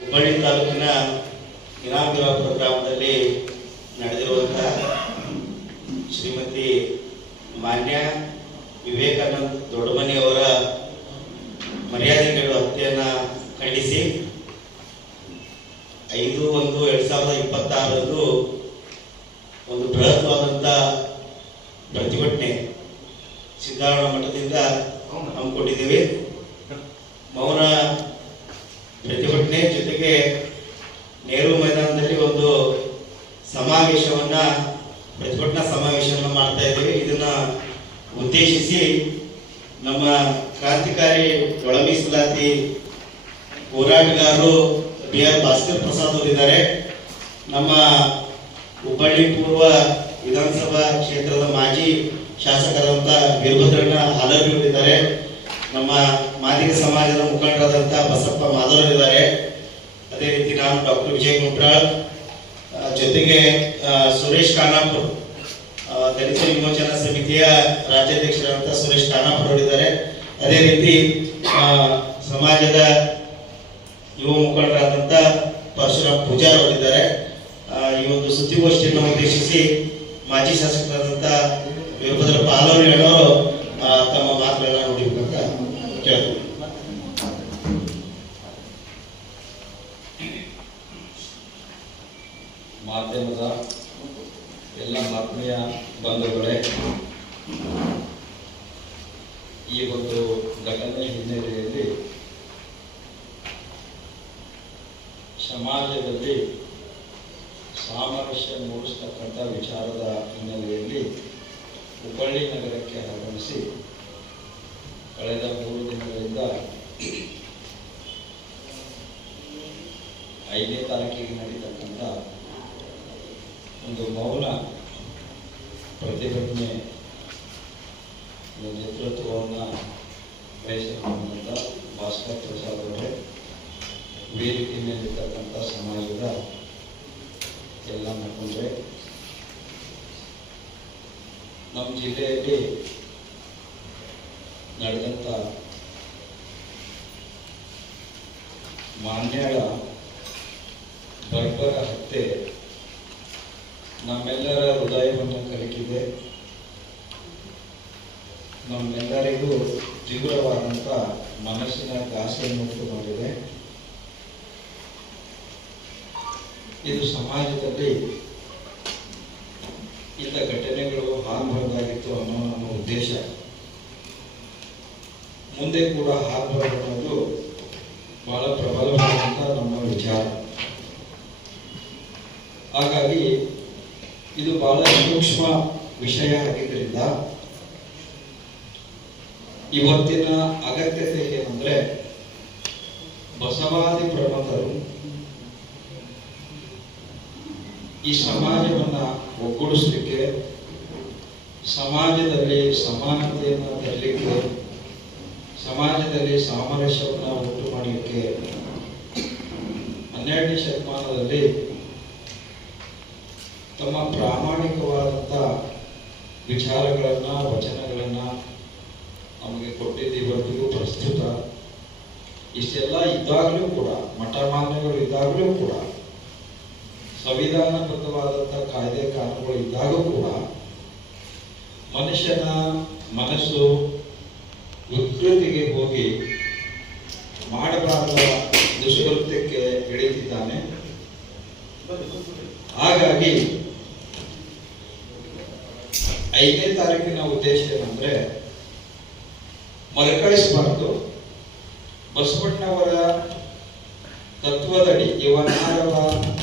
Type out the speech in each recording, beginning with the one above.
ಹುಬ್ಬಳ್ಳಿ ತಾಲೂಕಿನ ಇನಾಮದುರಾಪುರ ಗ್ರಾಮದಲ್ಲಿ ನಡೆದಿರುವಂತಹ ಶ್ರೀಮತಿ ಮಾನ್ಯ ವಿವೇಕಾನಂದ ದೊಡ್ಡಮನಿಯವರ ಮರ್ಯಾದೆಗಳು ಹತ್ಯೆಯನ್ನು ಖಂಡಿಸಿ 5/1/2026 ಒಂದು ಬೃಹತ್ವಾದಂಥ ಪ್ರತಿಭಟನೆ ಸಿದ್ದಾರೂಢ ಮಠದಿಂದ ಹಮ್ಮಿಕೊಂಡಿದ್ದೀವಿ. ಮೌನ ಪ್ರತಿಭಟನೆ ಜೊತೆಗೆ ನೆಹರು ಮೈದಾನದಲ್ಲಿ ಒಂದು ಪ್ರತಿಭಟನಾ ಸಮಾವೇಶವನ್ನು ಮಾಡ್ತಾ ಇದ್ದೀವಿ. ಇದನ್ನ ಉದ್ದೇಶಿಸಿ ನಮ್ಮ ಕ್ರಾಂತಿಕಾರಿ ಒಳ ಮೀಸಲಾತಿ ಹೋರಾಟಗಾರರು BR ಭಾಸ್ಕರ್ ಪ್ರಸಾದ್ ಅವರಿದ್ದಾರೆ. ನಮ್ಮ ಹುಬ್ಬಳ್ಳಿ ಪೂರ್ವ ವಿಧಾನಸಭಾ ಕ್ಷೇತ್ರದ ಮಾಜಿ ಶಾಸಕರಾದಂಥ ವೀರಭದ್ರಣ್ಣ ಹಾಲರ್ವಿ ಅವರಿದ್ದಾರೆ. ನಮ್ಮ ಮಾದಿಗ ಸಮಾಜದ ಮುಖಂಡರಾದಂಥ ಬಸಪ್ಪ ಮಾಧವರಿದ್ದಾರೆ. ಅದೇ ರೀತಿ ನಾನು ಡಾಕ್ಟರ್ ವಿಜಯ್ ಗುಂಟ್ರಾಳ್, ಜೊತೆಗೆ ಸುರೇಶ್ ಖಾನಾಪುರ್, ದಲಿತ ವಿಮೋಚನಾ ಸಮಿತಿಯ ರಾಜ್ಯಾಧ್ಯಕ್ಷರಾದಂಥ ಸುರೇಶ್ ಖಾನಾಪುರ್ ಅವರಿದ್ದಾರೆ. ಅದೇ ರೀತಿ ಸಮಾಜದ ಯುವ ಮುಖಂಡರಾದಂಥ ಪರಶುರಾಮ್ ಪೂಜಾರ್ ಅವರಿದ್ದಾರೆ. ಈ ಒಂದು ಸುದ್ದಿಗೋಷ್ಠಿಯನ್ನು ಉದ್ದೇಶಿಸಿ ಮಾಜಿ ಶಾಸಕರಾದಂಥ ವೀರಭದ್ರಪ್ಪ ಹಾಲರ್ವಿ ಅವರು ತಮ್ಮ ಮಾತುಗಳನ್ನ ನುಡಿಬೇಕಂತ ಕೇಳ್ತೀವಿ. ಮಾಧ್ಯಮದ ಎಲ್ಲ ಆತ್ಮೀಯ ಬಂಧುಗಳೇ, ಈ ಒಂದು ಘಟನೆ ಹಿನ್ನೆಲೆಯಲ್ಲಿ ಸಮಾಜದಲ್ಲಿ ಸಾಮರಸ್ಯ ಮೂಡಿಸ್ತಕ್ಕಂಥ ವಿಚಾರದ ಹಿನ್ನೆಲೆಯಲ್ಲಿ ಹುಬ್ಬಳ್ಳಿ ನಗರಕ್ಕೆ ಆಗಮಿಸಿ ಕಳೆದ 3 ದಿನಗಳಿಂದ 5ನೇ ತಾರೀಕಿಗೆ ನಡೀತಕ್ಕಂಥ ಒಂದು ಮೌನ ಪ್ರತಿಭಟನೆ ನೇತೃತ್ವವನ್ನು ವಹಿಸಿಕೊಂಡಂಥ ಭಾಸ್ಕರ್ ಪ್ರಸಾದ್ ಅವರೇ, ವೇದಿಕೆ ಮೇಲಿರ್ತಕ್ಕಂಥ ಸಮಾಜದ ಎಲ್ಲ ಮುಖಂಡರೇ, ನಮ್ಮ ಜಿಲ್ಲೆಯಲ್ಲಿ ನಡೆದಂಥ ಮಾನ್ಯಳ ಬರ್ಬರ ಹತ್ಯೆ ನಮ್ಮೆಲ್ಲರ ಹೃದಯವನ್ನು ಕಲಕಿದೆ. ನಮ್ಮೆಲ್ಲರಿಗೂ ತೀವ್ರವಾದಂಥ ಮನಸ್ಸಿನ ಘಾಸಿಯನ್ನುಂಟು ಮಾಡಿದೆ. ಇದು ಸಮಾಜದಲ್ಲಿ ಇಂಥ ಘಟನೆಗಳು ಆಗಬಾರ್ದಾಗಿತ್ತು ಅನ್ನೋ ನಮ್ಮ ಉದ್ದೇಶ. ಮುಂದೆ ಕೂಡ ಆಗಬಾರ್ದು ಅನ್ನೋದು ಬಹಳ ಪ್ರಬಲವಾದಂಥ ನಮ್ಮ ವಿಚಾರ. ಹಾಗಾಗಿ ಇದು ಬಹಳ ಸೂಕ್ಷ್ಮ ವಿಷಯ ಆಗಿದ್ದರಿಂದ ಇವತ್ತಿನ ಅಗತ್ಯತೆ ಏನಂದ್ರೆ, ಬಸವಾದಿ ಪ್ರಮುಖರು ಈ ಸಮಾಜವನ್ನ ಒಗ್ಗೂಡಿಸಲಿಕ್ಕೆ, ಸಮಾಜದಲ್ಲಿ ಸಮಾನತೆಯನ್ನು ತರಲಿಕ್ಕೆ, ಸಮಾಜದಲ್ಲಿ ಸಾಮರಸ್ಯವನ್ನು ಉಂಟು ಮಾಡಲಿಕ್ಕೆ 12ನೇ ಶತಮಾನದಲ್ಲಿ ತಮ್ಮ ಪ್ರಾಮಾಣಿಕವಾದಂಥ ವಿಚಾರಗಳನ್ನ, ವಚನಗಳನ್ನ ನಮಗೆ ಕೊಟ್ಟಿದ್ದು ಇವತ್ತಿಗೂ ಪ್ರಸ್ತುತ. ಇಷ್ಟೆಲ್ಲ ಇದ್ದಾಗಲೂ ಕೂಡ, ಮಠಮಾನ್ಯಗಳು ಇದ್ದಾಗಲೂ ಕೂಡ, ಸಂವಿಧಾನಬದ್ಧವಾದಂಥ ಕಾಯ್ದೆ ಕಾನೂನುಗಳು ಇದ್ದಾಗೂ ಕೂಡ ಮನುಷ್ಯನ ಮನಸ್ಸು ವಿಕೃತಿಗೆ ಹೋಗಿ ಮಾಡಬಾರದ ದುಷ್ಕೃತ್ಯಕ್ಕೆ ಇಳಿತಿದ್ದಾನೆ. ಹಾಗಾಗಿ 5ನೇ ತಾರೀಕಿನ ಉದ್ದೇಶ ಏನಂದ್ರೆ, ಮರುಕಳಿಸಬಾರದು. ಬಸವಣ್ಣವರ ತತ್ವದಡಿ ಇವನಾರವ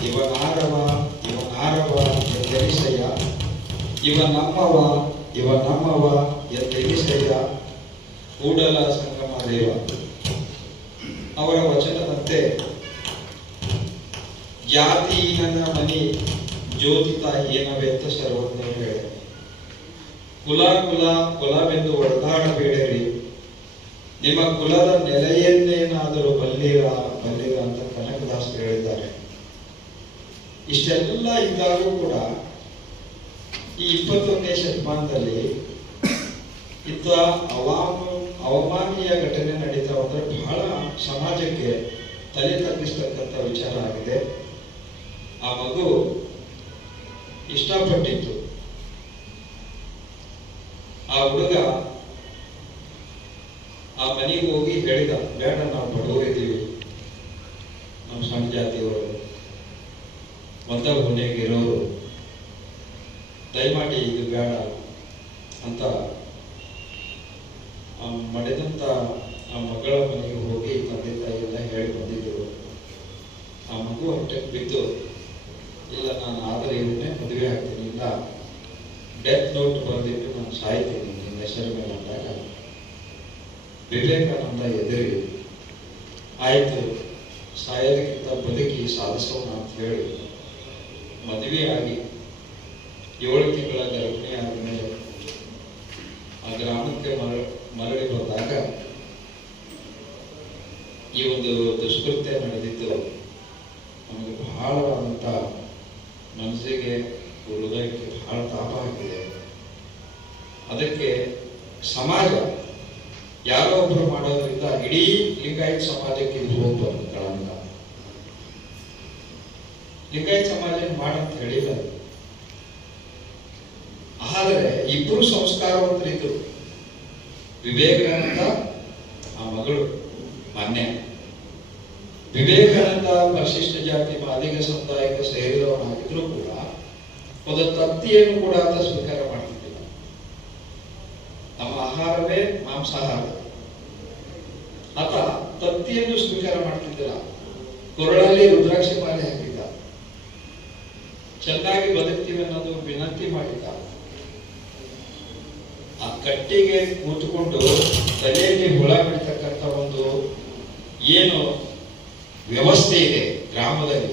ಇವನಾರವ ಇವನಾರವ ಎಂದೆನಿಸಯ್ಯ, ಇವನಮ್ಮವ ಇವನಮ್ಮವ ಎಂದೆನಿಸಯ್ಯ ಕೂಡಲ ಸಂಗಮ ದೇವ ಅವರ ವಚನದಂತೆ ಜಾತಿ ನನ್ನ ಮನಿ ಜ್ಯೋತಿತ ಏನವೆಂತ ಸರ್ವಜ್ಞ ಹೇಳ, ಕುಲ ಕುಲ ಕುಲವೆಂದು ಒಡೆದಾಡಬೇಡಿರಿ, ನಿಮ್ಮ ಕುಲದ ನೆಲೆಯನ್ನೇನಾದರೂ ಬಲ್ಲಿರ ಬಲ್ಲಿರ ಅಂತ ಕನಕದಾಸ್ ಹೇಳಿದ್ದಾರೆ. ಇಷ್ಟೆಲ್ಲ ಇದ್ದಾಗೂ ಕೂಡ ಈ 21ನೇ ಶತಮಾನದಲ್ಲಿ ಇಂಥ ಅವಮಾನೀಯ ಘಟನೆ ನಡೀತಾ ಹೋದ್ರೆ ಬಹಳ ಸಮಾಜಕ್ಕೆ ತಲೆ ತಗ್ಗಿಸ್ತಕ್ಕಂಥ ಇಷ್ಟಪಟ್ಟಿತ್ತು. ಆ ಹುಡುಗ ಆ ಮನೆಗೆ ಹೋಗಿ ಹೇಳಿದ, ಬೇಡ ನಾವು ಬಡವರಿದ್ದೀವಿ, ನಮ್ಮ ಸಣ್ಣ ಜಾತಿಯವರು, ಒಂದ ಹುಣ್ಣೆಗಿರೋರು, ದಯಮಾಡಿ ಇದು ಬೇಡ ಅಂತ ಮಡಿದಂತ ಆ ಮಗಳ ಮನೆಗೆ ಹೋಗಿ ತಂದೆ ತಾಯಿ ಎಲ್ಲ ಹೇಳಿ ಬಂದಿದ್ದರು. ಆ ಮಗು ಹೊಟ್ಟೆಗೆ ಬಿದ್ದು, ಇಲ್ಲ ನಾನು ಆದರೆ ಇವನ್ನೇ ಮದುವೆ ಆಗ್ತೀನಿ, ಇಲ್ಲ ಡೆತ್ ನೋಟ್ ಬರೆದಿಟ್ಟು ನಾನು ಸಾಯ್ತೀನಿ ನಿನ್ನ ಹೆಸರು ಮೇಲೆ ಅಂದಾಗ ವಿವೇಕಾನಂದ ಎದುರಿ, ಆಯ್ತು ಸಾಯೋದಕ್ಕಿಂತ ಬದುಕಿ ಸಾಧಿಸೋಣ ಅಂತ ಹೇಳಿ ಮದುವೆ ಆಗಿ 7 ತಿಂಗಳ ಗರ್ಭಿಣಿ ಆದಮೇಲೆ ಆ ಗ್ರಾಮಕ್ಕೆ ಮರಳಿ ಬಂದಾಗ ಈ ಒಂದು ದುಷ್ಕೃತ್ಯ ನಡೆದಿದ್ದು ನಮಗೆ ಬಹಳವಾದಂಥ ಮನಸ್ಸಿಗೆ ಹೃದಯಕ್ಕೆ ಬಹಳ ತಾಪ ಆಗಿದೆ. ಅದಕ್ಕೆ ಸಮಾಜ ಯಾರೋ ಒಬ್ರು ಮಾಡೋದ್ರಿಂದ ಇಡೀ ಲಿಂಗಾಯತ ಸಮಾಜಕ್ಕೆ ಇದು ಹೋಗ್ಬಾರ್ದು ಕಳಂಕ. ಲಿಂಗಾಯತ ಸಮಾಜ ಮಾಡಂತ ಹೇಳಿಲ್ಲ, ಆದರೆ ಇಬ್ಬರು ಸಂಸ್ಕಾರವಂತರಿದ್ರು. ವಿವೇಕಾನಂದ ಆ ಮಗಳು ಮಾನ್ಯ. ವಿವೇಕಾನಂದ ಪರಿಶಿಷ್ಟ ಜಾತಿ ಮಾದಿಗ ಸಮುದಾಯಕ್ಕೆ ಸೇರಿದವನಾಗಿದ್ರು ಕೂಡ ಒಂದು ತತ್ತಿಯನ್ನು ಕೂಡ ಆತ ಸ್ವೀಕಾರ ಮಾಡ್ತಿದ್ದಿಲ್ಲ. ನಮ್ಮ ಆಹಾರವೇ ಮಾಂಸಾಹಾರ, ಆತ ತತ್ತಿಯನ್ನು ಸ್ವೀಕಾರ ಮಾಡ್ತಿದ್ದಿಲ್ಲ. ಕೊರಳಲ್ಲಿ ರುದ್ರಾಕ್ಷಿ ಮಾಲೆ ಹಾಕಿದ್ದ, ಚೆನ್ನಾಗಿ ಬದುಕ್ತೀವಿ ಅನ್ನೋದು ವಿನಂತಿ ಮಾಡಿದ್ದ. ಆ ಕಟ್ಟಿಗೆ ಕೂತ್ಕೊಂಡು ತಲೆಯಲ್ಲಿ ಹುಳ ಬಿಡ್ತಕ್ಕಂಥ ಒಂದು ಏನು ವ್ಯವಸ್ಥೆ ಇದೆ ಗ್ರಾಮದಲ್ಲಿ,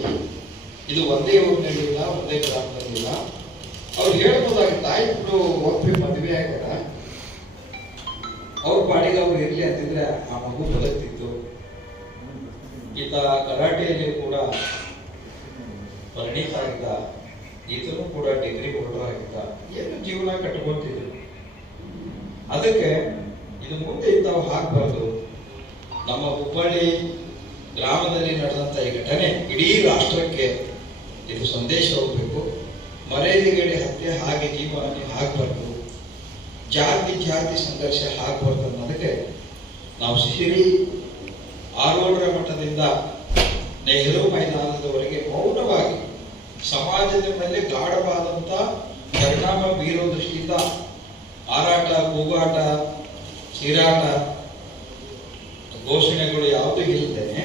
ಇದು ಒಂದೇ ಊರಿನಲ್ಲಿಲ್ಲ, ಒಂದೇ ಗ್ರಾಮದಲ್ಲಿಲ್ಲ. ಅವ್ರು ಹೇಳ್ಬೋದಾಗಿತ್ತು, ಆಯ್ತು ಒಪ್ಪಿ ಮದುವೆ ಆಗೋಣ, ಅವ್ರ ಪಾಡಿಗೆ ಅವ್ರು ಇರ್ಲಿ ಅಂತಿದ್ರೆ ಆ ಮಗು ಬದುಕ್ತಿತ್ತು. ಈತ ಕರಾಟೆಯಲ್ಲಿ ಕೂಡ ಪರಿಣಿತ ಆಗಿದ್ದ, ಈತನು ಕೂಡ ಡಿಗ್ರಿ ಹೋಲ್ಡರ್ ಆಗಿದ್ದ, ಏನು ಜೀವನ ಕಟ್ಕೊಂತಿದ್ರು. ಅದಕ್ಕೆ ಇದು ಮುಂದೆ ಇಂಥವು ಹಾಕಬಾರ್ದು. ನಮ್ಮ ಹುಬ್ಬಳ್ಳಿ ಗ್ರಾಮದಲ್ಲಿ ನಡೆದಂತ ಈ ಘಟನೆ ಇಡೀ ರಾಷ್ಟ್ರಕ್ಕೆ ಇದು ಸಂದೇಶ ಹೋಗ್ಬೇಕು. ಮರ್ಯಾದೆಗೇಡಿ ಹತ್ಯೆ ಹಾಗೆ ಜೀವಹಾನಿ ಆಗಬಾರ್ದು, ಜಾತಿ ಸಂಘರ್ಷ ಆಗಬಾರ್ದು ಅನ್ನೋದಕ್ಕೆ ನಾವು ಸಿರಿ ಆರೋಗ್ಯ ಮಟ್ಟದಿಂದ ನೆಹರು ಮೈದಾನದವರೆಗೆ ಮೌನವಾಗಿ ಸಮಾಜದ ಮೇಲೆ ಗಾಢವಾದಂತ ಪರಿಣಾಮ ಬೀರೋ ದೃಷ್ಟಿಯಿಂದ ಹಾರಾಟ, ಕೂಗಾಟ, ಚೀರಾಟ, ಘೋಷಣೆಗಳು ಯಾವುದೂ ಇಲ್ಲದೇನೆ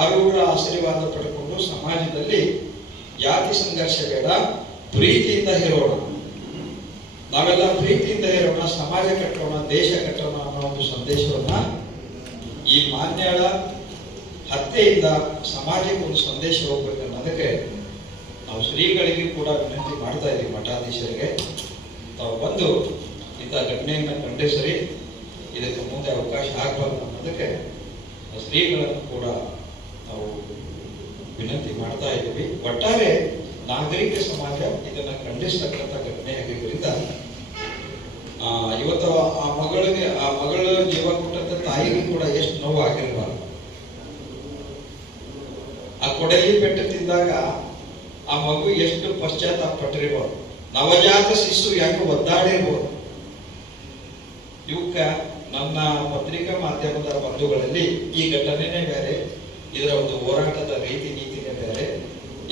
ಆರೂಢ ಆಶೀರ್ವಾದ ಪಡ್ಕೊಂಡು ಸಮಾಜದಲ್ಲಿ ಜಾತಿ ಸಂಘರ್ಷ ಬೇಡ, ಪ್ರೀತಿಯಿಂದ ಇರೋಣ, ನಾವೆಲ್ಲ ಪ್ರೀತಿಯಿಂದ ಇರೋಣ, ಸಮಾಜ ಕಟ್ಟೋಣ, ದೇಶ ಕಟ್ಟೋಣ ಅನ್ನೋ ಒಂದು ಸಂದೇಶವನ್ನ ಈ ಮಾನ್ಯಳ ಹತ್ಯೆಯಿಂದ ಸಮಾಜಕ್ಕೆ ಒಂದು ಸಂದೇಶ ಹೋಗ್ಬೇಕು ಅನ್ನೋದಕ್ಕೆ ನಾವು ಶ್ರೀಗಳಿಗೆ ಕೂಡ ವಿನಂತಿ ಮಾಡ್ತಾ ಇದ್ದೀವಿ. ಮಠಾಧೀಶರಿಗೆ ತಾವು ಬಂದು ಇಂಥ ಘಟನೆಯನ್ನು ಖಂಡಿಸರಿ, ಇದಕ್ಕೆ ಮುಂದೆ ಅವಕಾಶ ಆಗಬಾರ್ದು ಅನ್ನೋದಕ್ಕೆ ಶ್ರೀಗಳನ್ನು ಕೂಡ ನಾವು ವಿನಂತಿ ಮಾಡ್ತಾ ಇದ್ದೀವಿ. ಒಟ್ಟಾರೆ ನಾಗರಿಕ ಸಮಾಜ ಇದನ್ನ ಖಂಡಿಸ್ತಕ್ಕಂಥ ಘಟನೆ ಆಗಿದ್ದರಿಂದ ಇವತ್ತು ಆ ಮಗಳ ಜೀವ ಕೊಟ್ಟಂತ ತಾಯಿಗೂ ಕೂಡ ಎಷ್ಟು ನೋವು ಆಗಿರಬಾರ್ದು. ಆ ಕೊಡಲಿ ಪೆಟ್ಟು ತಿಂದಾಗ ಆ ಮಗು ಎಷ್ಟು ಪಶ್ಚಾತ್ತಾಪ ಪಟ್ಟಿರ್ಬೋದು, ನವಜಾತ ಶಿಶು ಯಾಕೆ ಒದ್ದಾಡಿರ್ಬೋದು. ಇವಕ್ಕ ನನ್ನ ಪತ್ರಿಕಾ ಮಾಧ್ಯಮದ ಬಂಧುಗಳಲ್ಲಿ ಈ ಘಟನೆನೇ ಬೇರೆ, ಇದರ ಒಂದು ಹೋರಾಟದ ರೀತಿ ನೀತಿನೇ ಬೇರೆ.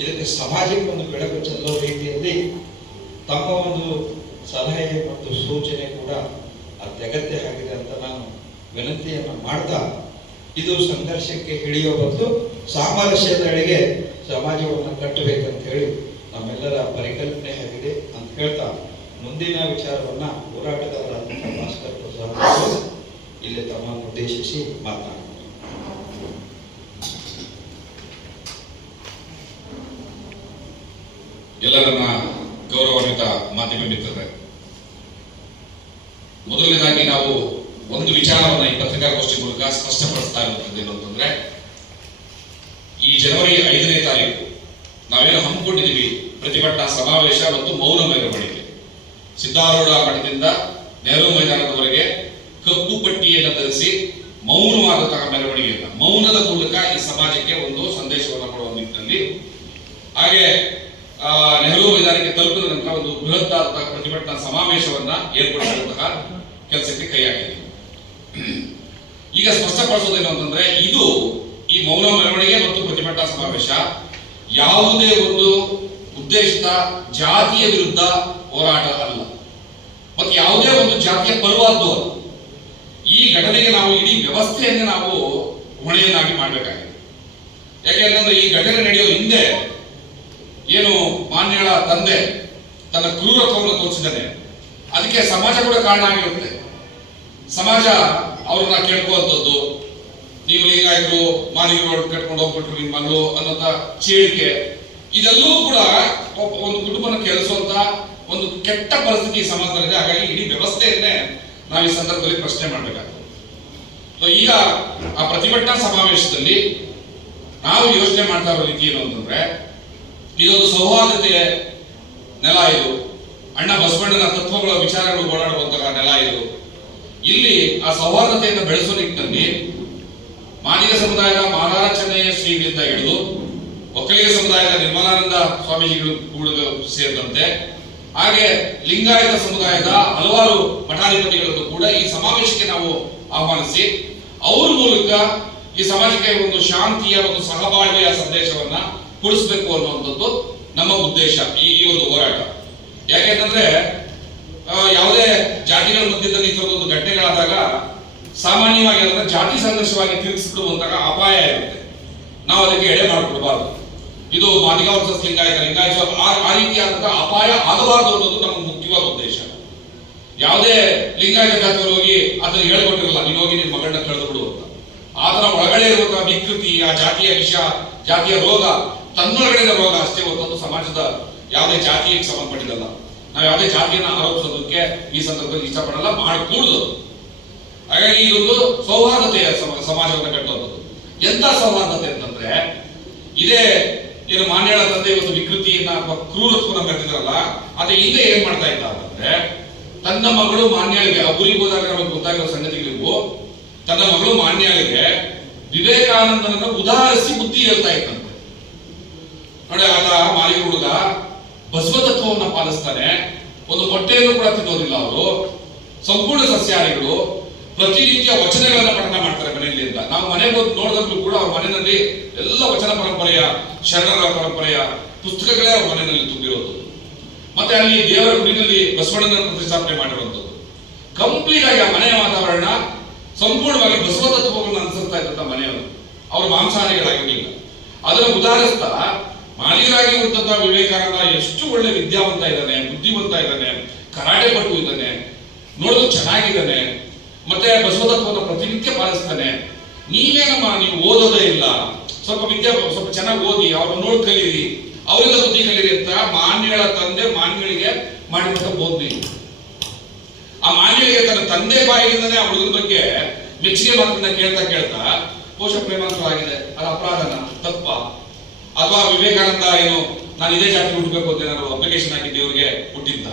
ಇದಕ್ಕೆ ಸಮಾಜಕ್ಕೆ ಒಂದು ಬೆಳಕು ಚೆಲ್ಲೋ ರೀತಿಯಲ್ಲಿ ತಮ್ಮ ಒಂದು ಸಲಹೆ ಮತ್ತು ಸೂಚನೆ ಕೂಡ ಅತ್ಯಗತ್ಯ ಆಗಿದೆ ಅಂತ ನಾನು ವಿನಂತಿಯನ್ನು ಮಾಡ್ತಾ, ಇದು ಸಂಘರ್ಷಕ್ಕೆ ಹಿಡಿಯೋ ಬದಲು ಸಾಮರಸ್ಯದೆಡೆಗೆ ಸಮಾಜವನ್ನು ಕಟ್ಟಬೇಕಂತ ಹೇಳಿ ನಮ್ಮೆಲ್ಲರ ಪರಿಕಲ್ಪನೆ ಆಗಿದೆ ಅಂತ ಹೇಳ್ತಾ, ಮುಂದಿನ ವಿಚಾರವನ್ನ ಹೋರಾಟಗಾರರಾದಂಥ ಭಾಸ್ಕರ್ ಪ್ರಸಾದ್ ಇಲ್ಲಿ ತಮ್ಮನ್ನು ಉದ್ದೇಶಿಸಿ ಮಾತನಾಡ್ತಾರೆ. ಎಲ್ಲರನ್ನ ಗೌರವಾನ್ವಿತ ಮಾಧ್ಯಮ ಮಿತ್ರರೇ, ಮೊದಲನೇದಾಗಿ ನಾವು ಒಂದು ವಿಚಾರವನ್ನ ಈ ಪತ್ರಿಕಾಗೋಷ್ಠಿ ಮೂಲಕ ಸ್ಪಷ್ಟಪಡಿಸ್ತಾ ಇರುವಂತದ್ದು ಅಂತಂದ್ರೆ, ಈ ಜನವರಿ 5ನೇ ತಾರೀಕು ನಾವೇನು ಹಮ್ಮಿಕೊಂಡಿದ್ದೀವಿ ಪ್ರತಿಭಟನಾ ಸಮಾವೇಶ ಮತ್ತು ಮೌನ ಮೆರವಣಿಗೆ, ಸಿದ್ದಾರೂಢ ಮಠದಿಂದ ನೆಹರು ಮೈದಾನದವರೆಗೆ ಕಪ್ಪು ಪಟ್ಟಿಯನ್ನು ಧರಿಸಿ ಮೌನವಾದಂತಹ ಮೆರವಣಿಗೆಯನ್ನ, ಮೌನದ ಮೂಲಕ ಈ ಸಮಾಜಕ್ಕೆ ಒಂದು ಸಂದೇಶವನ್ನು ಕೊಡುವ ನಿಟ್ಟಿನಲ್ಲಿ, ಹಾಗೆ ನೆಹರು ಮೈದಾನಕ್ಕೆ ತಲುಪಿದ ನಂತರ ಒಂದು ಬೃಹತ್ತಾದ ಪ್ರತಿಭಟನಾ ಸಮಾವೇಶವನ್ನ ಏರ್ಪಡಿಸುವಂತಹ ಕೆಲಸಕ್ಕೆ ಕೈ ಹಾಕಿದೆ. ಈಗ ಸ್ಪಷ್ಟಪಡಿಸೋದೇನು ಅಂತಂದ್ರೆ, ಇದು ಈ ಮೌನ ಮೆರವಣಿಗೆ ಮತ್ತು ಪ್ರತಿಭಟನಾ ಸಮಾವೇಶ ಯಾವುದೇ ಒಂದು ಉದ್ದೇಶಿತ ಜಾತಿಯ ವಿರುದ್ಧ ಹೋರಾಟ ಅಲ್ಲ, ಮತ್ತು ಯಾವುದೇ ಒಂದು ಜಾತಿಯ ಪರವಾದ್ದು ಅಲ್ಲ. ಈ ಘಟನೆಗೆ ನಾವು ಇಡೀ ವ್ಯವಸ್ಥೆಯನ್ನೇ ನಾವು ಹೊಣೆಯನ್ನಾಗಿ ಮಾಡಬೇಕಾಗಿದೆ. ಯಾಕೆಂತಂದ್ರೆ ಈ ಘಟನೆ ನಡೆಯೋ ಹಿಂದೆ ಏನು ಮಾನ್ಯಳ ತಂದೆ ತನ್ನ ಕ್ರೂರತ್ವವನ್ನು ತೋರಿಸಿದ್ದಾನೆ, ಅದಕ್ಕೆ ಸಮಾಜ ಕೂಡ ಕಾರಣ ಆಗಿರುತ್ತೆ. ಸಮಾಜ ಅವ್ರನ್ನ ಕೇಳ್ಕೊಳ್ಳುವಂಥದ್ದು, ನೀವು ಲಿಂಗಾಯತರು ಮಾದಿಗರು ಕಟ್ಕೊಂಡು ಹೋಗ್ಬಿಟ್ರು ನಿಮ್ಮ ಮಗಳು ಅನ್ನೋಂಥ ಚೇಳಿಕೆ, ಇದೆಲ್ಲವೂ ಕೂಡ ಒಂದು ಕುಟುಂಬನ ಕೆಡಿಸುವಂತ ಒಂದು ಕೆಟ್ಟ ಪರಿಸ್ಥಿತಿ ಸಮಾಜದಲ್ಲಿದೆ. ಹಾಗಾಗಿ ಇಡೀ ವ್ಯವಸ್ಥೆಯನ್ನೇ ನಾವು ಈ ಸಂದರ್ಭದಲ್ಲಿ ಪ್ರಶ್ನೆ ಮಾಡಬೇಕಾಗ್ತದೆ. ಈಗ ಆ ಪ್ರತಿಭಟನಾ ಸಮಾವೇಶದಲ್ಲಿ ನಾವು ಯೋಚನೆ ಮಾಡ್ತಾ ಇರೋ ರೀತಿ ಏನು ಅಂತಂದ್ರೆ, ಇದೊಂದು ಸೌಹಾರ್ದತೆಯ ನೆಲ, ಇದು ಅಣ್ಣ ಬಸವಣ್ಣನ ತತ್ವಗಳ ವಿಚಾರಗಳು ಓಡಾಡುವಂತಹ ನೆಲ ಇದು. ಇಲ್ಲಿ ಆ ಸೌಹಾರ್ದತೆಯನ್ನು ಬೆಳೆಸುವ ನಿಟ್ಟಿನಲ್ಲಿ ಮಾದಿಗ ಸಮುದಾಯದ ಮಾದಾರ ಚೆನ್ನಯ್ಯ ಶ್ರೀಗಳಿಂದ ಹಿಡಿದು ಒಕ್ಕಲಿಗ ಸಮುದಾಯದ ನಿರ್ಮಲಾನಂದ ಸ್ವಾಮೀಜಿಗಳು ಕೂಡ ಸೇರಿದಂತೆ, ಹಾಗೆ ಲಿಂಗಾಯತ ಸಮುದಾಯದ ಹಲವಾರು ಮಠಾಧಿಪತಿಗಳನ್ನು ಕೂಡ ಈ ಸಮಾವೇಶಕ್ಕೆ ನಾವು ಆಹ್ವಾನಿಸಿ ಅವ್ರ ಮೂಲಕ ಈ ಸಮಾಜಕ್ಕೆ ಒಂದು ಶಾಂತಿಯ ಒಂದು ಸಹಬಾಳ್ವೆಯ ಸಂದೇಶವನ್ನ ಕೊಡಿಸಬೇಕು ಅನ್ನುವಂಥದ್ದು ನಮ್ಮ ಉದ್ದೇಶ ಈ ಒಂದು ಹೋರಾಟ. ಯಾಕೆಂತಂದ್ರೆ ಯಾವುದೇ ಜಾತಿಗಳ ಮಧ್ಯದಲ್ಲಿ ಒಂದು ಘಟನೆಗಳಾದಾಗ ಸಾಮಾನ್ಯವಾಗಿ ಅದನ್ನ ಜಾತಿ ಸಂಘರ್ಷವಾಗಿ ತಿರುಗಿಸಿಬಿಡುವಂತಹ ಅಪಾಯ ಇರುತ್ತೆ. ನಾವು ಅದಕ್ಕೆ ಎಡೆ ಮಾಡಿಕೊಡಬಾರದು. ಇದು ಮಾದಿಗ ವರ್ಸಸ್ ಲಿಂಗಾಯತ ಆ ರೀತಿಯಾದಂತಹ ಅಪಾಯ ಆಗಬಾರದು ಅನ್ನೋದು ನಮ್ಮ ಮುಖ್ಯವಾದ ಉದ್ದೇಶ. ಯಾವುದೇ ಲಿಂಗಾಯತ ಜಾತಿಯವರು ಹೋಗಿ ಅದನ್ನ ಹೇಳ್ಕೊಟ್ಟಿರಲ್ಲ, ನೀನು ಹೋಗಿ ನಿನ್ನ ಮಗಳನ್ನ ಕಳೆದು ಬಿಡು ಅಂತ. ಆತರ ಒಳಗಡೆ ಇರುವಂತಹ ವಿಕೃತಿ, ಆ ಜಾತಿಯ ವಿಷ, ಜಾತಿಯ ರೋಗ ತನ್ನೊಳಗಡೆ ರೋಗ ಅಷ್ಟೇ ಹೊರತು ಸಮಾಜದ ಯಾವುದೇ ಜಾತಿಗೆ ಸಂಬಂಧಪಟ್ಟಿದ್ದಲ್ಲ. ನಾವು ಯಾವುದೇ ಜಾತಿಯನ್ನ ಆರೋಪಿಸೋದಕ್ಕೆ ಈ ಸಂದರ್ಭದಲ್ಲಿ ಇಷ್ಟಪಡಲ್ಲ, ಮಾಡಕೂಡದು. ಹಾಗಾಗಿ ಇದೊಂದು ಸೌಹಾರ್ದತೆಯ ಸಮಾಜವನ್ನು ಕಟ್ಟುವಂಥದ್ದು. ಎಂತ ಸೌಹಾರ್ದತೆ ಅಂತಂದ್ರೆ, ಇದೇ ಏನು ಮಾನ್ಯಳ ತಂದೆ ಇವತ್ತು ವಿಕೃತಿಯನ್ನ ಅಥವಾ ಕ್ರೂರತ್ವನ ಮೆರೆದಿದ್ರಲ್ಲ, ಅದೇ ಹಿಂದೆ ಏನ್ ಮಾಡ್ತಾ ಇದ್ದ ಅಂತಂದ್ರೆ, ತನ್ನ ಮಗಳು ಮಾನ್ಯಳಿಗೆ ಊರಿಗೆ ಹೋದಾಗ ನಮಗೆ ಗೊತ್ತಾಗಿರೋ ಸಂಗತಿಗಳಿಗೂ, ತನ್ನ ಮಗಳು ಮಾನ್ಯಳಿಗೆ ವಿವೇಕಾನಂದನನ್ನ ಉದಾಹರಿಸಿ ಬುದ್ಧಿ ಹೇಳ್ತಾ ಇದ್ದಂತೆ. ನೋಡಿ, ಆತ ಮಾಲಿಕ ಹುಡುಗ ಬಸವ ತತ್ವವನ್ನ ಪಾಲಿಸ್ತಾನೆ, ಒಂದು ಮೊಟ್ಟೆಯನ್ನು ಕೂಡ ತಿನ್ನೋದಿಲ್ಲ. ಅವರು ಸಂಪೂರ್ಣ ಸಸ್ಯಾಹಾರಿಗಳು, ಪ್ರತಿನಿತ್ಯ ವಚನಗಳನ್ನ ಪಠಣ ಮಾಡ್ತಾರೆ ಮನೆಯಲ್ಲಿ ಅಂತ. ನಾವು ಮನೆಗೆ ಹೋಗಿ ನೋಡಿದ್ರು ಕೂಡ ಅವ್ರ ಮನೆಯಲ್ಲಿ ಎಲ್ಲ ವಚನ ಪರಂಪರೆಯ, ಶರಣರ ಪರಂಪರೆಯ ಪುಸ್ತಕಗಳೇ ಅವ್ರ ಮನೆಯಲ್ಲಿ ತುಂಬಿರೋದು. ಮತ್ತೆ ಅಲ್ಲಿ ದೇವರ ಗುಡಿನಲ್ಲಿ ಬಸವಣ್ಣನ ಪ್ರತಿಷ್ಠಾಪನೆ ಮಾಡಿರುವಂಥದ್ದು. ಕಂಪ್ಲೀಟ್ ಆಗಿ ಆ ಮನೆಯ ವಾತಾವರಣ ಸಂಪೂರ್ಣವಾಗಿ ಬಸವ ತತ್ವವನ್ನು ಅನುಸರಿಸ್ತಾ ಇದ್ದಂತ ಮನೆಯವರು. ಅವರು ಮಾಂಸಾಹಾರಿಗಳಾಗಿರ್ಲಿಲ್ಲ. ಅದನ್ನು ಉದಾಹರಿಸ್ತಾ ಮಾಲಿಗರಾಗಿ ಇರುವಂತಹ ವಿವೇಕಾನಂದ ಎಷ್ಟು ಒಳ್ಳೆ ವಿದ್ಯಾವಂತ ಇದ್ದಾನೆ, ಬುದ್ಧಿವಂತ ಇದ್ದಾನೆ, ಕರಾಟೆ ಪಟು ಇದ್ದಾನೆ, ನೋಡೋದು ಚೆನ್ನಾಗಿದ್ದಾನೆ, ಮತ್ತೆ ಬಸವ ತತ್ವವನ್ನು ಪ್ರತಿನಿತ್ಯ ಪಾಲಿಸ್ತಾನೆ. ನೀವೇನಮ್ಮ ನೀವು ಓದೋದೇ ಇಲ್ಲ, ಸ್ವಲ್ಪ ಚೆನ್ನಾಗಿ ಓದಿ, ಅವ್ರನ್ನ ನೋಡಿ ಕಲೀರಿ, ಅವರಿಂದ ಬುದ್ಧಿ ಕಲೀರಿ ಅಂತ ಮಾನ್ಯಗಳ ತಂದೆ ಮಾನ್ಯಗಳಿಗೆ ಮಾಡಿದಂತ ಬೋಧನೆ. ಆ ಮಾನ್ಯಗಳಿಗೆ ತನ್ನ ತಂದೆ ಬಾಯಿಯಿಂದನೇ ಆ ಹುಡುಗನ ಬಗ್ಗೆ ಮೆಚ್ಚುಗೆ ಮಾತನ್ನ ಕೇಳ್ತಾ ಪೋಷ ಪ್ರೇಮಾಂತರಾಗಿದೆ. ಅದು ಅಪರಾಧನ, ತಪ್ಪ? ಅಥವಾ ವಿವೇಕಾನಂದ ಏನು ನಾನು ಇದೇ ಜಾತಿ ಹುಟ್ಟಬೇಕು ಅಂತ ಏನಾದ್ರು ಅಪ್ಲಿಕೇಶನ್ ಹಾಕಿ ದೇವರಿಗೆ ಹುಟ್ಟಿದ್ದ?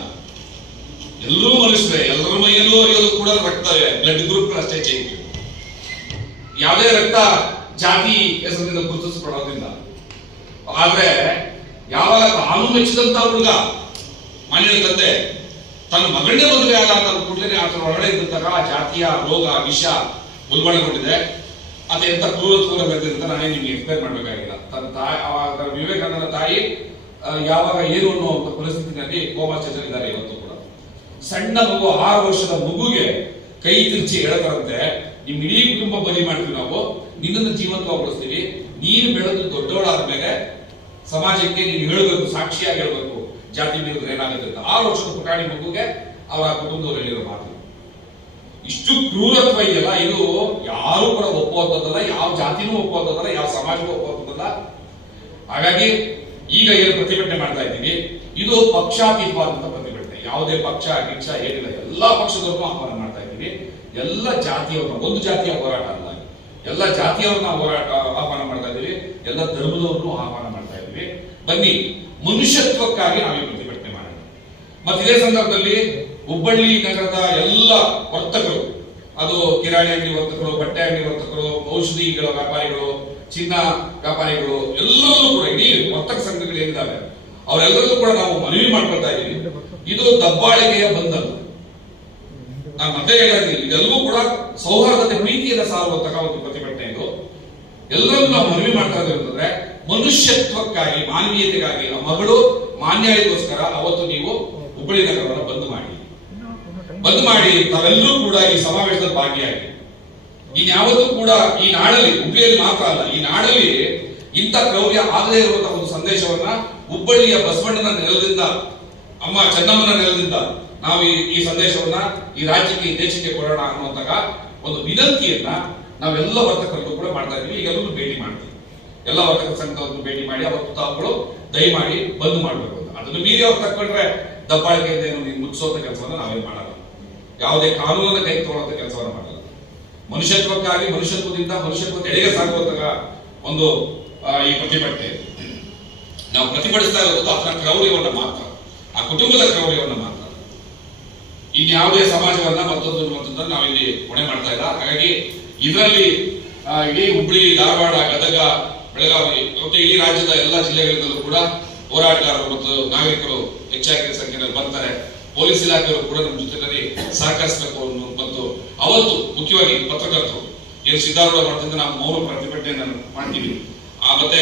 ಎಲ್ಲರೂ ಮನುಷ್ಯರೇ, ಎಲ್ಲರ ಮೈಯಲ್ಲೂ ಹರಿಯೋದು ಕೂಡ ರಕ್ತವೇ, ಬ್ಲಡ್ ಗ್ರೂಪ್ ಅಷ್ಟೇ ಚೇಂಜ್. ಯಾವುದೇ ರಕ್ತ ಜಾತಿ ಹೆಸರಿನಿಂದ ಗುರುತಿಸಪಡೋದಿಲ್ಲ. ಆದ್ರೆ ಯಾವಾಗ ತಾನು ಮೆಚ್ಚಿದಂತ ಹುಡುಗ ಮನೆಯ ತಂದೆ ತನ್ನ ಮಗಳನ್ನೇ ಮದುವೆ ಆಗ ಅಂತ ಕೂಡಲೇ ಆತನ ಒಳಗಡೆ ಇದ್ದಂತಹ ಜಾತಿಯ ರೋಗ, ವಿಷ ಉಲ್ಬಣಗೊಂಡಿದೆ. ಅದು ಎಂತ ಕ್ರೂರತ್ವದ ಬೆಳೆದಿದೆ ಅಂತ ನಾನೇ ನಿಮ್ಗೆ ಎಕ್ಸ್ಪ್ಲೇನ್ ಮಾಡ್ಬೇಕಾಗಿಲ್ಲ. ತನ್ನ ತಾಯಿ ವಿವೇಕಾನಂದ ತಾಯಿ ಯಾವಾಗ ಏನು ಅನ್ನೋ ಪರಿಸ್ಥಿತಿನಲ್ಲಿ ಕೋಮಾ ಸ್ಟೇಜಲ್ಲಿದ್ದಾರೆ ಇವತ್ತು ಕೂಡ. ಸಣ್ಣ ಮಗು, 6 ವರ್ಷದ ಮಗುಗೆ ಕೈ ತಿರ್ಚಿ ಹೇಳ್ತಾರಂತೆ, ನಿಮ್ ಇಡೀ ಕುಟುಂಬ ಬಲಿ ಮಾಡ್ತೀವಿ ನಾವು, ನಿನ್ನನ್ನು ಜೀವಂತವಾಗಿಸ್ತೀವಿ, ನೀನು ಬೆಳೆದು ದೊಡ್ಡವಳಾದ ಮೇಲೆ ಸಮಾಜಕ್ಕೆ ನೀನು ಹೇಳ್ಬೇಕು, ಸಾಕ್ಷಿಯಾಗಿ ಹೇಳ್ಬೇಕು ಜಾತಿ ವಿರುದ್ಧ ಏನಾಗುತ್ತೆ ಅಂತ. 6 ವರ್ಷದ ಪುಟಾಣಿ ಮಗುಗೆ ಅವರ ಕುಟುಂಬದವರು ಹೇಳಿರೋ ಮಾತು. ಇಷ್ಟು ಕ್ರೂರತ್ವ ಇದೆಯಲ್ಲ, ಇದು ಯಾರು ಕೂಡ ಒಪ್ಪುವಂಥದ್ದಲ್ಲ, ಯಾವ ಜಾತಿನೂ ಒಪ್ಪುವಂಥದ್ದಲ್ಲ, ಯಾವ ಸಮಾಜವೂ ಒಪ್ಪುವಂಥದ್ದಲ್ಲ. ಹಾಗಾಗಿ ಈಗ ಏನು ಪ್ರತಿಭಟನೆ ಮಾಡ್ತಾ ಇದ್ದೀವಿ, ಇದು ಪಕ್ಷಾತೀತವಾದಂತ ಪ್ರತಿಭಟನೆ. ಯಾವುದೇ ಪಕ್ಷ ಗಿಕ್ಷ ಏನಿಲ್ಲ, ಎಲ್ಲಾ ಪಕ್ಷದವ್ರನ್ನೂ ಆಹ್ವಾನ ಮಾಡ್ತಾ ಇದ್ದೀವಿ. ಎಲ್ಲ ಜಾತಿಯವ್ರನ್ನ, ಒಂದು ಜಾತಿಯ ಹೋರಾಟ ಅಲ್ಲ, ಎಲ್ಲ ಜಾತಿಯವ್ರನ್ನ ಆಹ್ವಾನ ಮಾಡ್ತಾ ಇದ್ದೀವಿ, ಎಲ್ಲ ಧರ್ಮದವ್ರನ್ನೂ ಆಹ್ವಾನ ಮಾಡ್ತಾ ಇದ್ದೀವಿ. ಬನ್ನಿ, ಮನುಷ್ಯತ್ವಕ್ಕಾಗಿ ನಾವೇ ಪ್ರತಿಭಟನೆ ಮಾಡೋಣ. ಮತ್ತೆ ಇದೇ ಸಂದರ್ಭದಲ್ಲಿ ಹುಬ್ಬಳ್ಳಿ ನಗರದ ಎಲ್ಲ ವರ್ತಕರು, ಅದು ಕಿರಾಣಿ ಅಂಗಡಿ ವರ್ತಕರು, ಬಟ್ಟೆ ಅಂಗಡಿ ವರ್ತಕರು, ಔಷಧಿಗಳ ವ್ಯಾಪಾರಿಗಳು, ಚಿನ್ನ ವ್ಯಾಪಾರಿಗಳು, ಎಲ್ಲರಲ್ಲೂ ಕೂಡ ಇಡೀ ವರ್ತಕ ಸಂಘಗಳು ಏನಿದ್ದಾವೆ ಅವರೆಲ್ಲರಿಗೂ ಕೂಡ ನಾವು ಮನವಿ ಮಾಡ್ಕೊಳ್ತಾ ಇದ್ದೀವಿ, ಇದು ದಬ್ಬಾಳಿಕೆಯ ಬಂಧನ. ನಾನು ಮತ್ತೆ ಹೇಳಿದ್ದೀನಿ, ಇದೆಲ್ಲವೂ ಕೂಡ ಸೌಹಾರ್ದತೆ ಪ್ರೀತಿಯನ್ನು ಸಾರುವಂತಹ ಒಂದು ಪ್ರತಿಭಟನೆ. ಇದು ಎಲ್ಲರನ್ನೂ ನಾವು ಮನವಿ ಮಾಡ್ತಾ ಇದ್ದೇವೆ ಅಂತಂದ್ರೆ ಮನುಷ್ಯತ್ವಕ್ಕಾಗಿ, ಮಾನವೀಯತೆಗಾಗಿ, ಆ ಮಗಳು ಮಾನ್ಯತೆಗೋಸ್ಕರ ಅವತ್ತು ನೀವು ಹುಬ್ಬಳ್ಳಿ ನಗರವನ್ನು ಬಂದ್ ಮಾಡಿ ತಾವೆಲ್ಲರೂ ಕೂಡ ಈ ಸಮಾವೇಶದಲ್ಲಿ ಭಾಗಿಯಾಗಿ, ಇನ್ಯಾವತ್ತೂ ಕೂಡ ಈ ನಾಡಲ್ಲಿ, ಹುಬ್ಬಳ್ಳಿಯಲ್ಲಿ ಮಾತ್ರ ಅಲ್ಲ, ಈ ನಾಡಲ್ಲಿ ಇಂಥ ಕ್ರೌರ್ಯ ಆಗದೇ ಇರುವಂತಹ ಒಂದು ಸಂದೇಶವನ್ನ ಹುಬ್ಬಳ್ಳಿಯ ಬಸವಣ್ಣನ ನೆಲದಿಂದ, ಅಮ್ಮ ಚೆನ್ನಮ್ಮನ ನೆಲದಿಂದ ನಾವು ಈ ಸಂದೇಶವನ್ನ ಈ ರಾಜ್ಯಕ್ಕೆ, ಈ ದೇಶಕ್ಕೆ ಕೊಡೋಣ ಅನ್ನುವಂತಹ ಒಂದು ವಿನಂತಿಯನ್ನ ನಾವೆಲ್ಲ ವರ್ತಕರಲ್ಲೂ ಕೂಡ ಮಾಡ್ತಾ ಇದ್ದೀವಿ. ಈಗೆಲ್ಲರೂ ಭೇಟಿ ಮಾಡ್ತೀವಿ, ಎಲ್ಲ ವರ್ತಕರ ಸಂಘದವ್ರನ್ನು ಭೇಟಿ ಮಾಡಿ ಅವತ್ತು ತಾವುಗಳು ದಯಮಾಡಿ ಬಂದ್ ಮಾಡಬೇಕು ಅಂತ. ಅದನ್ನು ಮೀರಿ ಅವ್ರು ತಕ್ಕೊಂಡ್ರೆ ದಬ್ಬಾಳಿಕೆಯಿಂದ ಏನು ನೀವು ಮುಗಿಸೋಂಥ ಕೆಲಸವನ್ನ ನಾವೇನು ಮಾಡಲ್ಲ, ಯಾವುದೇ ಕಾನೂನನ್ನ ಕೈ ತಗೊಳ್ಳುವಂತ ಕೆಲಸವನ್ನ ಮಾಡಲ್ಲ. ಮನುಷ್ಯತ್ವಕ್ಕಾಗಿ, ಮನುಷ್ಯತ್ವದಿಂದ ಮನುಷ್ಯತ್ವದೆಡೆಗೆ ಸಾಗುವಂತಹ ಒಂದು ಈ ಪ್ರತಿಭಟನೆ. ನಾವು ಪ್ರತಿಭಟಿಸ್ತಾ ಇರೋದು ಅದರ ಕ್ರೌರ್ಯವನ್ನ ಮಾತ್ರ, ಆ ಕುಟುಂಬದ ಕ್ರೌರ್ಯವನ್ನ ಮಾತ್ರ. ಇನ್ಯಾವುದೇ ಸಮಾಜವನ್ನ ಮತ್ತೊಂದು ನಾವಿಲ್ಲಿ ಹೊಣೆ ಮಾಡ್ತಾ ಇಲ್ಲ. ಹಾಗಾಗಿ ಇದರಲ್ಲಿ ಇಡೀ ಹುಬ್ಬಳ್ಳಿ, ಧಾರವಾಡ, ಗದಗ, ಬೆಳಗಾವಿ ಮತ್ತು ಇಡೀ ರಾಜ್ಯದ ಎಲ್ಲ ಜಿಲ್ಲೆಗಳಿಂದಲೂ ಕೂಡ ಹೋರಾಟಗಾರರು ಮತ್ತು ನಾಗರಿಕರು ಹೆಚ್ಚಾಗಿ ಸಂಖ್ಯೆಯಲ್ಲಿ ಬರ್ತಾರೆ. ಪೊಲೀಸ್ ಇಲಾಖೆಯವರು ಕೂಡ ನಮ್ಮ ಜೊತೆಯಲ್ಲಿ ಸಹಕರಿಸಬೇಕು ಮತ್ತು ಅವತ್ತು ಮುಖ್ಯವಾಗಿ ಪತ್ರಕರ್ತರು ಏನು ಸಿದ್ದಾರೂಢ ಮಾಡ್ತಿದ್ದ ನಾವು ಮೌನ ಪ್ರತಿಭಟನೆಯನ್ನು ಮಾಡ್ತೀವಿ, ಮತ್ತೆ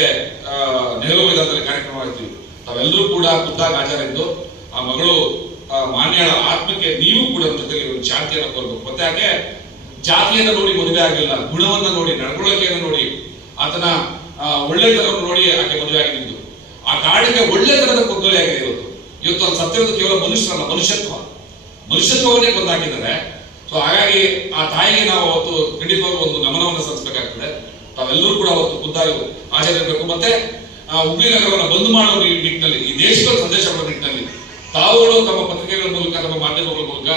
ನೆಹರು ಮೈದಾನದಲ್ಲಿ ಕಾರ್ಯಕ್ರಮ ಮಾಡ್ತೀವಿ. ತಾವೆಲ್ಲರೂ ಕೂಡ ಖುದ್ದಾಗಿ ಹಾಜರಿದ್ದು ಆ ಮಗಳು ಮಾನ್ಯಳ ಆತ್ಮಕ್ಕೆ ನೀವು ಕೂಡ ಜೊತೆಗೆ ಒಂದು ಶಾಂತಿಯನ್ನು ಕೋರಬೇಕು. ಮತ್ತೆ ಯಾಕೆ ಜಾತಿಯನ್ನು ನೋಡಿ ಮದುವೆ ಆಗಿಲ್ಲ, ಗುಣವನ್ನ ನೋಡಿ, ನಡವಳಿಕೆಯನ್ನು ನೋಡಿ, ಆತನ ಒಳ್ಳೆತನವನ್ನು ನೋಡಿ ಆಕೆ ಮದುವೆ ಆಗಿದ್ದು. ಆ ಕಾಡಿಗೆ ಒಳ್ಳೆತನದ ಕೊಗ್ಗಲೆ ಆಗಿದೆ ಇವತ್ತು ಅಲ್ಲಿ ಸತ್ತಿರೋದು ಕೇವಲ ಮನುಷ್ಯರಲ್ಲ, ಮನುಷ್ಯತ್ವವನ್ನೇ ಕೊಂದಾಕಿದ್ದಾರೆ. ಸೊ ಹಾಗಾಗಿ ಆ ತಾಯಿಗೆ ನಾವು ಅವತ್ತು ಖಂಡಿತವಾಗೂ ಒಂದು ನಮನವನ್ನು ಸಲ್ಲಿಸಬೇಕಾಗ್ತದೆ. ತಾವೆಲ್ಲರೂ ಕೂಡ ಅವತ್ತು ಖುದ್ದಾಗಿ ಹಾಜರಿರಬೇಕು. ಮತ್ತೆ ಹುಬ್ಬಳ್ಳಿ ನಗರವನ್ನು ಬಂದ್ ಮಾಡುವ ನಿಟ್ಟಿನಲ್ಲಿ, ಈ ದೇಶದ ಸಂದೇಶ ಕೊಡುವ ನಿಟ್ಟಿನಲ್ಲಿ ತಾವುಗಳು ತಮ್ಮ ಪತ್ರಿಕೆಗಳ ಮೂಲಕ, ತಮ್ಮ ಮಾಧ್ಯಮಗಳ ಮೂಲಕ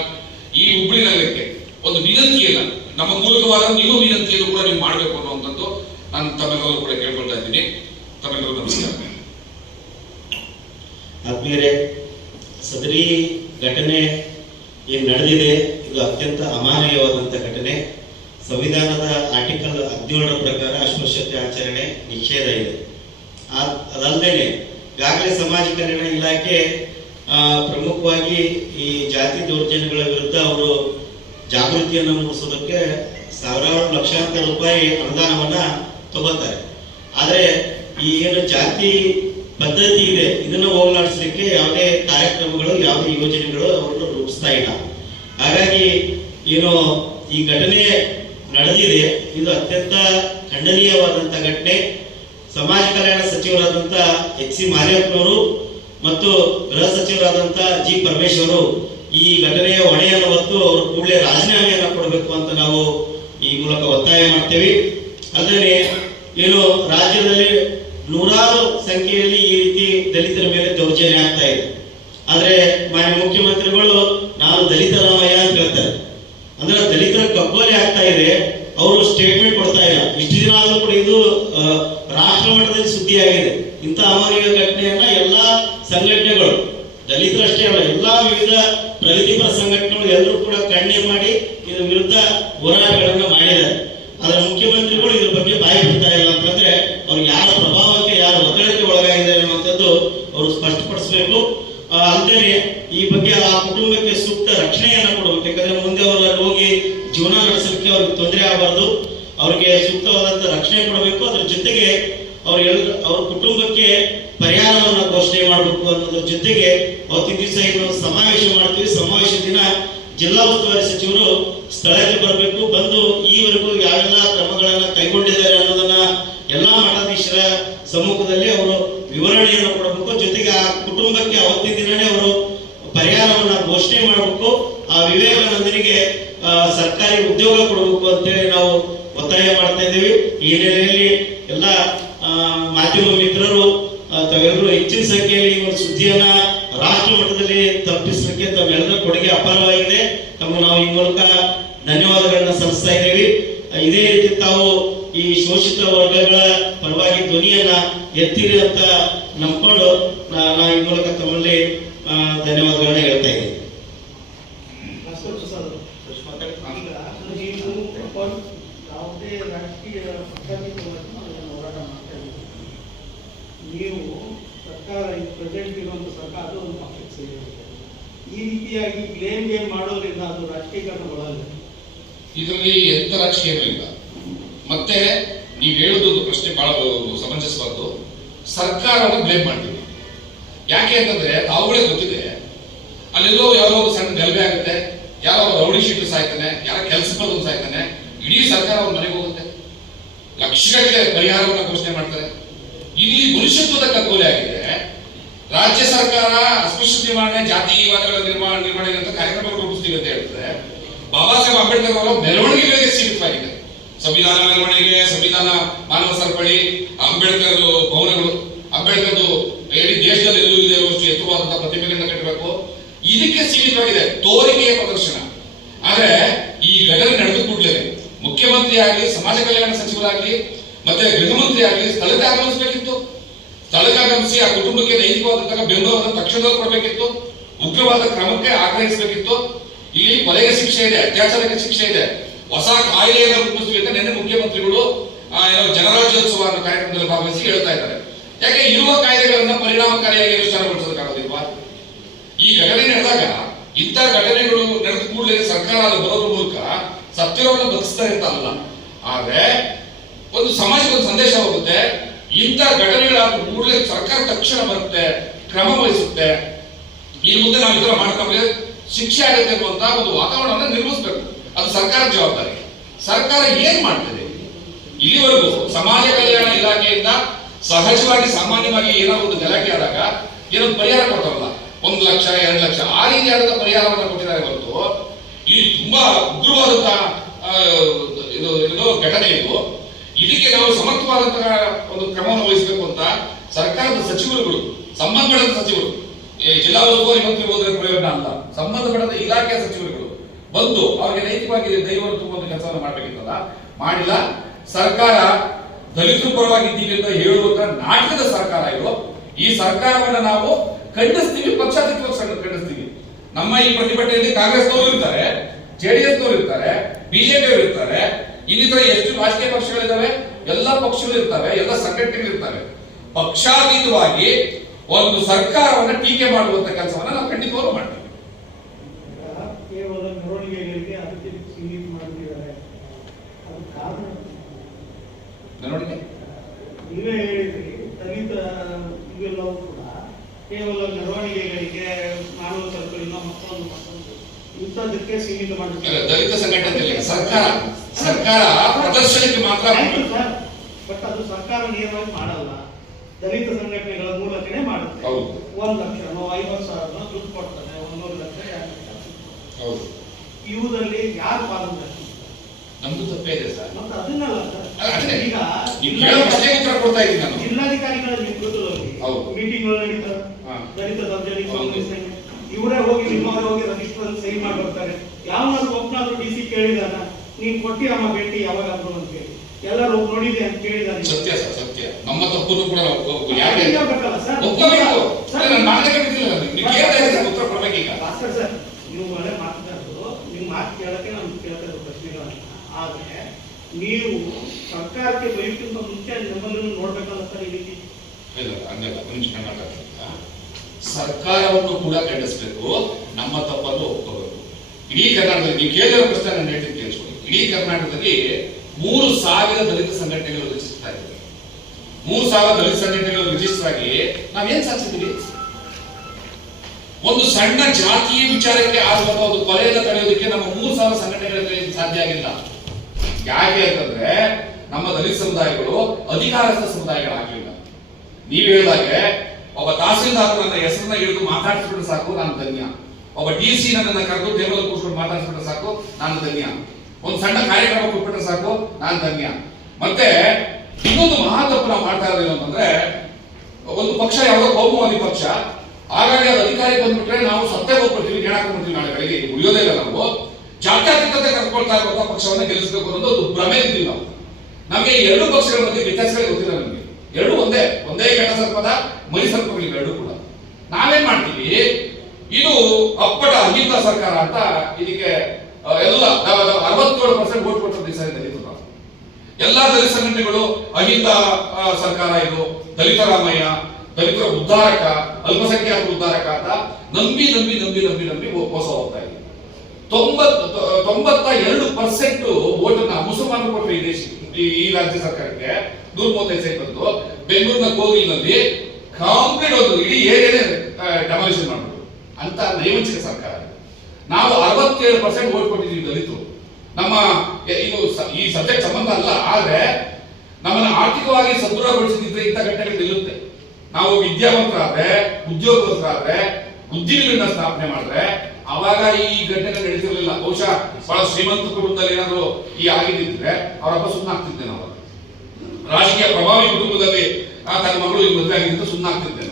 ಈ ಹುಬ್ಬಳ್ಳಿ ನಗರಕ್ಕೆ ಒಂದು ವಿನಂತಿಯನ್ನ, ನಮ್ಮ ಮೂಲಕವಾದ ನೀವು ವಿನಂತಿಯನ್ನು ಕೂಡ ನೀವು ಮಾಡಬೇಕು ಅನ್ನುವಂಥದ್ದು ನಾನು ತಮ್ಮೆಲ್ಲರೂ ಕೂಡ ಕೇಳ್ಕೊಳ್ತಾ ಇದ್ದೀನಿ. ತಮ್ಮೆಲ್ಲರೂ ನಮಸ್ಕಾರ. ಆದ್ಮೇಲೆ ಸದರಿ ಘಟನೆ ಏನು ನಡೆದಿದೆ ಇದು ಅತ್ಯಂತ ಅಮಾನವೀಯವಾದಂಥ ಘಟನೆ. ಸಂವಿಧಾನದ ಆರ್ಟಿಕಲ್ 17ರ ಪ್ರಕಾರ ಅಸ್ಪೃಶ್ಯತೆ ಆಚರಣೆ ನಿಷೇಧ ಇದೆ. ಅದಲ್ಲದೆ ಈಗಾಗಲೇ ಸಮಾಜ ಕಲ್ಯಾಣ ಇಲಾಖೆ ಪ್ರಮುಖವಾಗಿ ಈ ಜಾತಿ ದೌರ್ಜನ್ಯಗಳ ವಿರುದ್ಧ ಅವರು ಜಾಗೃತಿಯನ್ನು ಮೂಡಿಸೋದಕ್ಕೆ ಸಾವಿರಾರು ಲಕ್ಷಾಂತರ ರೂಪಾಯಿ ಅನುದಾನವನ್ನ ತಗೋತಾರೆ. ಆದರೆ ಈ ಏನು ಜಾತಿ ಪದ್ಧತಿ ಇದೆ ಇದನ್ನ ಹೋಗಲಾಡಿಸಲಿಕ್ಕೆ ಯಾವುದೇ ಕಾರ್ಯಕ್ರಮಗಳು, ಯಾವುದೇ ಯೋಜನೆಗಳು ಅವರು ರೂಪಿಸ್ತಾ ಇಲ್ಲ. ಹಾಗಾಗಿ ಏನು ಈ ಘಟನೆ ನಡೆದಿದೆ ಇದು ಅತ್ಯಂತ ಖಂಡನೀಯವಾದಂತ ಘಟನೆ. ಸಮಾಜ ಕಲ್ಯಾಣ ಸಚಿವರಾದಂತ ಎಚ್.ಸಿ. ಮಾದೇವಪ್ಪನವರು ಮತ್ತು ಗೃಹ ಸಚಿವರಾದಂತ ಜಿ. ಪರಮೇಶ್ವರು ಈ ಘಟನೆಯ ಹೊಣೆಯನ್ನು ಹೊತ್ತು ಅವರು ಕೂಡಲೇ ರಾಜೀನಾಮೆಯನ್ನು ಕೊಡಬೇಕು ಅಂತ ನಾವು ಈ ಮೂಲಕ ಒತ್ತಾಯ ಮಾಡ್ತೇವೆ. ಅಲ್ಲದೆ ಏನು ರಾಜ್ಯದಲ್ಲಿ ನೂರಾರು ಸಂಖ್ಯೆಯಲ್ಲಿ ಈ ರೀತಿ ದಲಿತರ ಮೇಲೆ ದೌರ್ಜನ್ಯ ಆಗ್ತಾ ಇದೆ. ಆದ್ರೆ ಮಾನ್ಯ ಮುಖ್ಯಮಂತ್ರಿಗಳು ನಾನು ದಲಿತರಾಮಯ್ಯ ಅಂತ ಹೇಳ್ತಾರೆ, ಅಂದ್ರೆ ದಲಿತರ ಕಗ್ಗೊಲೆ ಆಗ್ತಾ ಇದೆ, ಅವರು ಸ್ಟೇಟ್ಮೆಂಟ್ ಕೊಡ್ತಾ ಇಲ್ಲ. ಇಷ್ಟು ದಿನ ಆದ್ರೂ ಕೂಡ ಇದು ರಾಷ್ಟ್ರ ಮಟ್ಟದಲ್ಲಿ ಸುದ್ದಿಯಾಗಿದೆ. ಇಂಥ ಅಮಾನವೀಯ ಘಟನೆಯನ್ನ ಎಲ್ಲಾ ಸಂಘಟನೆಗಳು, ದಲಿತರಷ್ಟೇ ಅಲ್ಲ ಎಲ್ಲಾ ವಿವಿಧ ಪ್ರಗತಿಪರ ಸಂಘಟನೆಗಳು ಎಲ್ಲರೂ ಕೂಡ ಖಂಡನೆ ಮಾಡಿ ಇದರ ವಿರುದ್ಧ ಹೋರಾಟಗಳನ್ನ ಮಾಡಿದ್ದಾರೆ. ಆದ್ರೆ ಮುಖ್ಯಮಂತ್ರಿಗಳು ಇದ್ರ ಬಗ್ಗೆ ಬಾಯಿ ಬಿಡ್ತಾ ಇಲ್ಲ ಅಂತಂದ್ರೆ ಅವ್ರು ಯಾರ ಪ್ರಭಾವಕ್ಕೆ, ಯಾರ ಒತ್ತಡಕ್ಕೆ ಒಳಗಾಗಿದ್ದಾರೆ ಅನ್ನುವಂಥದ್ದು ಅವರು ಸ್ಪಷ್ಟಪಡಿಸಬೇಕು. ಅಂತೆಯೇ ಈ ಬಗ್ಗೆ ಆ ಕುಟುಂಬಕ್ಕೆ ಸೂಕ್ತ ರಕ್ಷಣೆಯನ್ನ ಕೊಡಬೇಕು. ಯಾಕಂದ್ರೆ ಮುಂದೆ ಅವರ ಹೋಗಿ ಜೀವನ ನಡೆಸಲಿಕ್ಕೆ ಅವ್ರಿಗೆ ತೊಂದರೆ ಆಗಬಾರ್ದು, ಅವ್ರಿಗೆ ಸೂಕ್ತವಾದಂತ ರಕ್ಷಣೆ ಕೊಡಬೇಕು. ಅದ್ರ ಜೊತೆಗೆ ಅವ್ರ ಕುಟುಂಬಕ್ಕೆ ಪರಿಹಾರವನ್ನ ಘೋಷಣೆ ಮಾಡಬೇಕು ಅನ್ನೋದ್ರ ಜೊತೆಗೆ ಅವತ್ತಿನ ದಿವಸ ಏನು ಸಮಾವೇಶ ಮಾಡ್ತೀವಿ, ಸಮಾವೇಶ ದಿನ ಜಿಲ್ಲಾ ಉಸ್ತುವಾರಿ ಸಚಿವರು ಸ್ಥಳಕ್ಕೆ ಬರಬೇಕು, ಬಂದು ಈವರೆಗೂ ಯಾವೆಲ್ಲ ಕ್ರಮಗಳನ್ನ ಕೈಗೊಂಡಿದ್ದಾರೆ ಅನ್ನೋದನ್ನ ಎಲ್ಲಾ ಮಠಾಧೀಶರ ಸಮ್ಮುಖದಲ್ಲಿ ಅವರು ವಿವರಣೆಯನ್ನು ಕೊಡಬೇಕು. ಜೊತೆಗೆ ಆ ಕುಟುಂಬಕ್ಕೆ ಅವತ್ತಿನ ದಿನನೇ ಅವರು ಪರಿಹಾರವನ್ನ ಘೋಷಣೆ ಮಾಡಬೇಕು. ಆ ವಿವೇಕಾನಂದನಿಗೆ ಸರ್ಕಾರಿ ಉದ್ಯೋಗ ಕೊಡಬೇಕು ಅಂತೇಳಿ ನಾವು ಒತ್ತಾಯ ಮಾಡ್ತಾ ಇದ್ದೀವಿ. ಈ ಹಿನ್ನೆಲೆಯಲ್ಲಿ ಎಲ್ಲ ಮಾಧ್ಯಮ ಮಿತ್ರರು ತಾವೆಲ್ಲರೂ ಹೆಚ್ಚಿನ ಸಂಖ್ಯೆಯಲ್ಲಿ ಈ ಒಂದು ಸುದ್ದಿಯನ್ನ ರಾಷ್ಟ್ರ ಮಟ್ಟದಲ್ಲಿ ತಲುಪಿಸಲಿಕ್ಕೆ ತಮ್ಮೆಲ್ಲರ ಕೊಡುಗೆ ಅಪಾರವಾಗಿದೆ. ತಮ್ಮ ನಾವು ಈ ಮೂಲಕ ಧನ್ಯವಾದಗಳನ್ನ ಸಲ್ಲಿಸ್ತಾ ಇದ್ದೇವೆ. ಇದೇ ರೀತಿ ತಾವು ಈ ಶೋಷಿತ ವರ್ಗಗಳ ಪರವಾಗಿ ಧ್ವನಿಯನ್ನ ಎತ್ತಿರಿ ಅಂತ ನಂಬ್ಕೊಂಡು ನಾ ಈ ಮೂಲಕ ತಮ್ಮಲ್ಲಿ ಧನ್ಯವಾದಗಳನ್ನ ಹೇಳ್ತಾ ಇದ್ದೀನಿ. ಯಾವುದೇ ರಾಜಕೀಯ ಹೋರಾಟ ಮಾಡ್ತಾ ಇದ್ದೀವಿ. ನೀವು ಸರ್ಕಾರ ಈ ಪ್ರೆಸೆಂಟ್ ಇರುವಂತ ಸರ್ಕಾರ ಅದು ಒಂದು ಪಕ್ಷಕ್ಕೆ ಸೇರಿರುತ್ತೆ. ಈ ರೀತಿಯಾಗಿ ಬ್ಲೇಮ್ ಗೇಮ್ ಮಾಡೋದ್ರಿಂದ ಅದು ರಾಜಕೀಕರಣಗೊಳ್ಳಲ್ಲ. ಇದರಲ್ಲಿ ಎಂತ ರಾಜಕೀಯ ಇಲ್ಲ. ಮತ್ತೆ ನೀವು ಹೇಳುವುದು ಪ್ರಶ್ನೆ ಬಹಳ ಸಮಂಜಸವಾದ್ದು. ಸರ್ಕಾರವನ್ನು ಬ್ಲೇಮ್ ಮಾಡ್ತೀವಿ. ಯಾಕೆ ಅಂತಂದ್ರೆ ತಾವುಗಳೇ ಗೊತ್ತಿದೆ, ಅಲ್ಲೆಲ್ಲೋ ಯಾರೋ ಒಂದು ಸಣ್ಣ ಗಲಭೆ ಆಗುತ್ತೆ, ಯಾರೋ ರೌಡಿ ಶೀಟರ್ ಸಾಯ್ತಾನೆ, ಯಾರೋ ಕೆಲಸ ಬಂದು ಸಾಯ್ತಾನೆ, ಇಡೀ ಸರ್ಕಾರ ಅವ್ರ ಮನೆಗೆ ಹೋಗುತ್ತೆ, ಲಕ್ಷಗಟ್ಟಲೆ ಪರಿಹಾರವನ್ನು ಘೋಷಣೆ ಮಾಡ್ತಾರೆ. ಇಲ್ಲಿ ಮನುಷ್ಯತ್ವದ ಕಗ್ಗೋಲೆ ಆಗಿದೆ. ರಾಜ್ಯ ಸರ್ಕಾರ ಅಸ್ಪೃಶ್ಯ ನಿವಾರಣೆ, ಜಾತಿವಾದಗಳ ನಿರ್ವಹಣೆ ಅಂತ ಕಾರ್ಯಕ್ರಮಗಳು ರೂಪಿಸ್ತೀವಿ ಅಂತ ಹೇಳ್ತಾರೆ. ಬಾಬಾ ಸಾಹೇಬ್ ಅಂಬೇಡ್ಕರ್ ಅವರ ಮೆರವಣಿಗೆಗಳಿಗೆ ಸೀಮಿತವಾಗಿದೆ. ಸಂವಿಧಾನ ಮೆರವಣಿಗೆ, ಸಂವಿಧಾನ ಮಾನವ ಸರಪಳಿ, ಅಂಬೇಡ್ಕರ್ ಭವನಗಳು, ಅಂಬೇಡ್ಕರ್ ಇಡೀ ದೇಶದಲ್ಲಿ ಎಲ್ಲೂ ಇದೆ ಅಷ್ಟು ಎತ್ತರವಾದಂತಹ ಪ್ರತಿಮೆಗಳನ್ನ ಕಟ್ಟಬೇಕು, ಇದಕ್ಕೆ ಸೀಮಿತವಾಗಿದೆ ತೋರಿಕೆಯ ಪ್ರದರ್ಶನ. ಆದ್ರೆ ಈ ಘಟನೆ ನಡೆದು ಕೂಡಲೇ ಮುಖ್ಯಮಂತ್ರಿ ಆಗಲಿ, ಸಮಾಜ ಕಲ್ಯಾಣ ಸಚಿವರಾಗಲಿ, ಮತ್ತೆ ಗೃಹ ಮಂತ್ರಿ ಆಗಲಿ ಸ್ಥಳಕ್ಕೆ ಆಗಮಿಸಬೇಕಿತ್ತು. ಸ್ಥಳಕ್ಕೆ ಆಗಮಿಸಿ ಆ ಕುಟುಂಬಕ್ಕೆ ನೈತಿಕವಾದಂತಹ ಬೆಂಬಲವನ್ನು ತಕ್ಷಣದಲ್ಲಿ ಕೊಡಬೇಕಿತ್ತು. ಉಗ್ರವಾದ ಕ್ರಮಕ್ಕೆ ಆಗ್ರಹಿಸಬೇಕಿತ್ತು. ಇಲ್ಲಿ ಕೊಲೆಗೆ ಶಿಕ್ಷೆ ಇದೆ, ಅತ್ಯಾಚಾರಕ್ಕೆ ಶಿಕ್ಷೆ ಇದೆ, ಹೊಸ ಕಾಯ್ದೆಯನ್ನು ರೂಪಿಸುವ ಅಂತ ನಿನ್ನೆ ಮುಖ್ಯಮಂತ್ರಿಗಳು ಜನರಾಜ್ಯೋತ್ಸವ ಅನ್ನೋ ಕಾರ್ಯಕ್ರಮದಲ್ಲಿ ಭಾಗವಹಿಸಿ ಹೇಳ್ತಾ ಇದ್ದಾರೆ. ಯಾಕೆ ಇರುವ ಕಾಯ್ದೆಗಳನ್ನ ಪರಿಣಾಮಕಾರಿಯಾಗಿ ಅನುಷ್ಠಾನಗೊಳಿಸೋದಕ್ಕಾಗೋದಿಲ್ವಾ? ಈ ಘಟನೆ ನಡೆದಾಗ ಇಂಥ ಘಟನೆಗಳು ನಡೆದ ಕೂಡಲೇ ಸರ್ಕಾರ ಅದು ಬರೋದ್ರ ಮೂಲಕ ಸತ್ಯವನ್ನು ಬದುಕಿಸ್ತಾರೆ ಅಂತ ಅಲ್ಲ. ಆದ್ರೆ ಒಂದು ಸಮಾಜಕ್ಕೆ ಒಂದು ಸಂದೇಶ ಹೋಗುತ್ತೆ. ಇಂಥ ಘಟನೆಗಳಾದ ಕೂಡಲೇ ಸರ್ಕಾರ ತಕ್ಷಣ ಬರುತ್ತೆ, ಕ್ರಮ ವಹಿಸುತ್ತೆ. ಈ ಮುಂದೆ ನಾವು ಇದರ ಮಾಡ್ಕೊಂಡ್ರೆ ಶಿಕ್ಷೆ ಆಗುತ್ತೆ ಅನ್ನುವಂತ ಒಂದು ವಾತಾವರಣವನ್ನು ನಿರ್ಮಿಸಬೇಕು. ಅದು ಸರ್ಕಾರದ ಜವಾಬ್ದಾರಿ. ಸರ್ಕಾರ ಏನ್ ಮಾಡ್ತದೆ? ಇಲ್ಲಿವರೆಗೂ ಸಮಾಜ ಕಲ್ಯಾಣ ಇಲಾಖೆಯಿಂದ ಸಹಜವಾಗಿ ಸಾಮಾನ್ಯವಾಗಿ ಏನಾದ್ರು ಒಂದು ಗಲಾಟೆ ಆದಾಗ ಏನೊಂದು ಪರಿಹಾರ ಕೊಡ್ತಾರಲ್ಲ, 1 ಲಕ್ಷ 2 ಲಕ್ಷ ಆ ರೀತಿಯಾದ ಪರಿಹಾರವನ್ನು ಕೊಟ್ಟಿದ್ದಾರೆ ಹೊರತು ಇಲ್ಲಿ ತುಂಬಾ ಉಗ್ರವಾದಂತಹ ಇದು ಘಟನೆ ಇದು. ಇದಕ್ಕೆ ನಾವು ಸಮರ್ಥವಾದಂತಹ ಒಂದು ಕ್ರಮವನ್ನು ವಹಿಸಬೇಕು ಅಂತ ಸರ್ಕಾರದ ಸಚಿವರುಗಳು, ಸಂಬಂಧಪಟ್ಟ ಸಚಿವರು, ಜಿಲ್ಲಾ ಉಸ್ತುವಾರಿ ಮಂತ್ರಿ ಹೋದ್ರೆ ಪ್ರಯೋಜನ ಅಲ್ಲ, ಸಂಬಂಧಪಟ್ಟ ಇಲಾಖೆಯ ಸಚಿವರುಗಳು ಬಂದು ಅವರಿಗೆ ನೈತಿಕವಾಗಿ ಧೈರ್ಯವನ್ನು ತುಂಬುವಂತ ಕೆಲಸವನ್ನು ಮಾಡಬೇಕಿತ್ತಲ್ಲ, ಮಾಡಿಲ್ಲ. ಸರ್ಕಾರ ದಲಿತರ ಪರವಾಗಿದ್ದೀವಿ ಅಂತ ಹೇಳುವಂತ ನಾಟಕದ ಸರ್ಕಾರ ಇದು. ಈ ಸರ್ಕಾರವನ್ನ ನಾವು ಖಂಡಿಸ್ತೀವಿ, ಪಕ್ಷಾತೀತವಾಗಿ ಖಂಡಿಸ್ತೀವಿ. ನಮ್ಮ ಈ ಪ್ರತಿಭಟನೆಯಲ್ಲಿ ಕಾಂಗ್ರೆಸ್ನವರು ಇರ್ತಾರೆ, ಜೆಡಿಎಸ್ನವರು ಇರ್ತಾರೆ, ಬಿಜೆಪಿಯವರು ಇರ್ತಾರೆ, ಇನ್ನಿತರ ಎಷ್ಟು ರಾಜಕೀಯ ಪಕ್ಷಗಳಿದ್ದಾವೆ, ಎಲ್ಲ ಪಕ್ಷಗಳು ಇರ್ತವೆ, ಎಲ್ಲ ಸಂಘಟನೆಗಳು ಇರ್ತವೆ. ಪಕ್ಷಾತೀತವಾಗಿ ಒಂದು ಸರ್ಕಾರವನ್ನ ಟೀಕೆ ಮಾಡುವಂತ ಕೆಲಸವನ್ನ ನಾವು ಖಂಡಿತವಾಗ್ಲೂ ಮಾಡ್ತೀವಿ. ಕೇವಲ ಮೆರವಣಿಗೆಗಳಿಗೆ ಅದಕ್ಕೆ ಸೀಮಿತ ಮಾಡಿದ್ದಾರೆ. ಅದು ಕಾರಣ ಮೆರವಣಿಗೆ ನೀವೇ ಹೇಳಿದ್ರಿ, ದಲಿತ ಇವೆಲ್ಲವೂ ಕೂಡ ಕೇವಲ ಮೆರವಣಿಗೆಗಳಿಗೆ, ಮಾನವ ಸರಪಳಿನ ಮತ್ತೊಂದು ಇಂಥದಕ್ಕೆ ಸೀಮಿತ ಮಾಡಿದ್ದಾರೆ. ದಲಿತ ಸಂಘಟನೆ ಸರ್ಕಾರ ಪ್ರದರ್ಶನಕ್ಕೆ ಮಾತ್ರ. ಬಟ್ ಅದು ಸರ್ಕಾರ ನೇರವಾಗಿ ಮಾಡಲ್ಲ, ದಲಿತ ಸಂಘಟನೆಗಳ ಮೂಲಕನೇ ಮಾಡುತ್ತೆ. 1 ಲಕ್ಷನೋ 50,000 ದುಡ್ಡು ಕೊಡ್ತಾರೆ, 1 ಲಕ್ಷ 2 ಲಕ್ಷ. ಇವುದಲ್ಲಿ ಯಾರು ಪಾಲನೆ? ನಮ್ದು ತಪ್ಪೇ ಇದೆ ಸರ್. ಮತ್ತೆ ಅದನ್ನಲ್ಲ ಈಗ ಜಿಲ್ಲಾಧಿಕಾರಿಗಳ ನೇತೃತ್ವದಲ್ಲಿ ಮೀಟಿಂಗ್ ನಡೀತಾರೆ, ದಲಿತ ದೌರ್ಜನ್ಯಕ್ಕೆ ಸಂಬಂಧಿಸಿದ ಇವರೇ ಹೋಗಿ ನಿಮ್ಮವರೇ ಹೋಗಿ ರಿಜಿಸ್ಟರ್ ಸಹಿ ಮಾಡಿ ಬರ್ತಾರೆ. ಯಾವನಾದ್ರು ಒಬ್ಬನಾದ್ರು DC ಕೇಳಿದಾನ, ನೀನ್ ಕೊಟ್ಟಿರಮ್ಮ ಭೇಟಿ ಯಾವಾಗಾದ್ರು ಅಂತ ಕೇಳಿ, ಎಲ್ಲರೂ ನೋಡಿದೆ ಅಂತ ಕೇಳಿದಾನೆ. ಸತ್ಯ ಸರ್, ಸತ್ಯ. ನಮ್ಮ ತಪ್ಪನ್ನು ಕೂಡ ಭಾಸ್ಕರ್ ಸರ್, ನೀವು ಒಳ್ಳೆ ಮಾತನಾಡೋದು, ನಿಮ್ ಮಾತು ಕೇಳಕ್ಕೆ ನಮ್ಗೆ ಕೇಳ್ತಾ ಇರೋ ಪ್ರಶ್ನೆಗಳನ್ನ. ಆದ್ರೆ ನೀವು ಸರ್ಕಾರಕ್ಕೆ ಬೈಕ್ಕಿಂತ ಮುಂಚೆ ನಮ್ಮನ್ನು ನೋಡ್ಬೇಕಲ್ಲ ಸರ್ ಈ ರೀತಿ. ಸರ್ಕಾರವನ್ನು ಕೂಡ ಖಂಡಿಸಬೇಕು, ನಮ್ಮ ತಪ್ಪನ್ನು ಒಪ್ಕೋಬೇಕು. ಇಡೀ ಕರ್ನಾಟಕದಲ್ಲಿ ನೀವು ಕೇಳಿದ ಪ್ರಶ್ನೆ ನಾನು ಹೇಳ್ತೀನಿ ಕೇಳಿಸ್ಕೊಳ್ಳಿ. ಇಡೀ ಕರ್ನಾಟಕದಲ್ಲಿ 3,000 ದಲಿತ ಸಂಘಟನೆಗಳು ರಿಜಿಸ್ಟರ್ ಆಗಿದೆ. 3,000 ದಲಿತ ಸಂಘಟನೆಗಳು ರಿಜಿಸ್ಟರ್ ಆಗಿ ನಾವೇನ್ ಸಾಧಿಸಿದ್ವಿ? ಒಂದು ಸಣ್ಣ ಜಾತಿಯ ವಿಚಾರಕ್ಕೆ ಆಗುವಂತ ಒಂದು ಕೊಲೆಯನ್ನು ತಡೆಯೋದಕ್ಕೆ ನಮ್ಮ 3,000 ಸಂಘಟನೆಗಳಿಗೆ ಸಾಧ್ಯ ಆಗಿಲ್ಲ. ಯಾಕೆ ಅಂತಂದ್ರೆ ನಮ್ಮ ದಲಿತ ಸಮುದಾಯಗಳು ಅಧಿಕಾರಸ್ಥ ಸಮುದಾಯಗಳಾಗಲಿಲ್ಲ. ನೀವು ಹೇಳಿದಾಗೆ ಒಬ್ಬ ತಹಸೀಲ್ದಾರ್ ನನ್ನ ಹೆಸರನ್ನ ಹಿಡಿದು ಮಾತಾಡಿಸ್ಬಿಟ್ರೆ ಸಾಕು, ನಾನು ಧನ್ಯ. ಒಬ್ಬ DC ನನ್ನನ್ನು ಕರೆದು ಟೇಬಲ್ ಕೂರ್ಸ್ಕೊಂಡು ಮಾತಾಡಿಸ್ಬಿಟ್ರೆ ಸಾಕು, ನಾನು ಧನ್ಯ. ಒಂದು ಸಣ್ಣ ಕಾರ್ಯಕ್ರಮ ಕೊಟ್ಬಿಟ್ರೆ ಸಾಕು, ನಾನು ಧನ್ಯ. ಮತ್ತೆ ಇನ್ನೊಂದು ಮಹಾ ತಪ್ಪು ನಾವು ಮಾಡ್ತಾ ಇರೋದು ಅಂತಂದ್ರೆ, ಒಂದು ಪಕ್ಷ ಯಾವುದೋ ಕೋಮುವಾದಿ ಪಕ್ಷ, ಹಾಗಾಗಿ ಅದು ಅಧಿಕಾರಿ ಬಂದ್ಬಿಟ್ರೆ ನಾವು ಸತ್ತೇ ಹೋಗ್ಬಿಡ್ತೀವಿ, ನೇಣಾಕೊಂಡ್ಬಿಡ್ತೀವಿ, ನಾಳೆ ಬೆಳಗ್ಗೆ ಉಳಿಯೋದೇ ಇಲ್ಲ. ನಾವು ಜಾತ್ಯತೀತತೆ ಕರ್ಕೊಳ್ತಾ ಇರುವಂತಹ ಪಕ್ಷವನ್ನ ಗೆಲ್ಲಿಸಬೇಕು ಅನ್ನೋದು ಒಂದು ಭ್ರಮೆ ಇದ್ದೀವಿ ನಾವು. ನಮಗೆ ಈ 2 ಪಕ್ಷಗಳ ಮಧ್ಯೆ ವ್ಯತ್ಯಾಸಗಳೇ ಗೊತ್ತಿಲ್ಲ. ನಮಗೆ ಎರಡು ಒಂದೇ ಘಟ ಸರ್ಪದ ಮರಿ ಸರ್ಪಗಳಿವೆ ಎರಡು ಕೂಡ. ನಾವೇನ್ ಮಾಡ್ತೀವಿ, ಇದು ಅಪ್ಪಟ ಅಹಿಂದ ಸರ್ಕಾರ ಅಂತ ಇದಕ್ಕೆ ಎಲ್ಲ 67% ವೋಟ್ ಕೊಟ್ಟ ದಿವಸ ದಲಿತರು, ಎಲ್ಲಾ ದಲಿತ ಸಂಘಟನೆಗಳು ಅಹಿಂದ ಸರ್ಕಾರ, ಇದು ದಲಿತ ರಾಮಯ್ಯ, ದಲಿತರ ಉದ್ಧಾರಕ, ಅಲ್ಪಸಂಖ್ಯಾತರ ಉದ್ಧಾರಕ ಅಂತ ನಂಬಿ ಮೋಸ ಹೋಗ್ತಾ ಇದೆ. 92% ಓಟನ್ನ ಮುಸಲ್ಮಾನರು ಕೊಟ್ಟರೆ ಈ ರಾಜ್ಯ ಸರ್ಕಾರಕ್ಕೆ 135 ಸೀಟ್ ಬಂದು ಬೆಂಗಳೂರಿನ ಕೋಗಿಲ್ನಲ್ಲಿ ಕಾಂಕ್ರೀಟ್ ಒಂದು ಇಡೀ ಏರಿಯಾನೇ ಡೆಮಾಲಿಷನ್ ಮಾಡ್ಬೋದು ಅಂತ ನೈವಂಚಿಕ ಸರ್ಕಾರ. ನಾವು 67% ಓಟ್ ಕೊಟ್ಟಿದ್ದೀವಿ ದಲಿತರು. ನಮ್ಮ ಇದು ಈ ಸಬ್ಜೆಕ್ಟ್ ಸಂಬಂಧ ಅಲ್ಲ, ಆದ್ರೆ ನಮ್ಮನ್ನ ಆರ್ಥಿಕವಾಗಿ ಸದೃಢಗೊಳಿಸಿದ್ರೆ ಇಂಥ ಘಟನೆಗಳು ನಿಲ್ಲುತ್ತೆ. ನಾವು ವಿದ್ಯಾವಂತರಾದ್ರೆ, ಉದ್ಯೋಗವಂತರಾದ್ರೆ, ಉದ್ದಿಮೆಗಳನ್ನ ಸ್ಥಾಪನೆ ಮಾಡಿದ್ರೆ ಅವಾಗ ಈ ಘಟನೆ ನಡೆಸಿರಲಿಲ್ಲ. ಬಹುಶಃ ಬಹಳ ಶ್ರೀಮಂತ ಕುಟುಂಬದಲ್ಲಿ ಏನಾದ್ರು ಈ ಆಗಿದ್ದಿದ್ರೆ ಅವರಪ್ಪ ಸುಮ್ಮನಾಗ್ತಿದ್ದೆ. ನಾವು ರಾಜಕೀಯ ಪ್ರಭಾವಿ ಕುಟುಂಬದಲ್ಲಿ ತನ್ನ ಮಗಳು ಈ ಮದುವೆ ಆಗಿದ್ದು ಸುಮ್ಮನಾಗ್ತಿದ್ದೆ.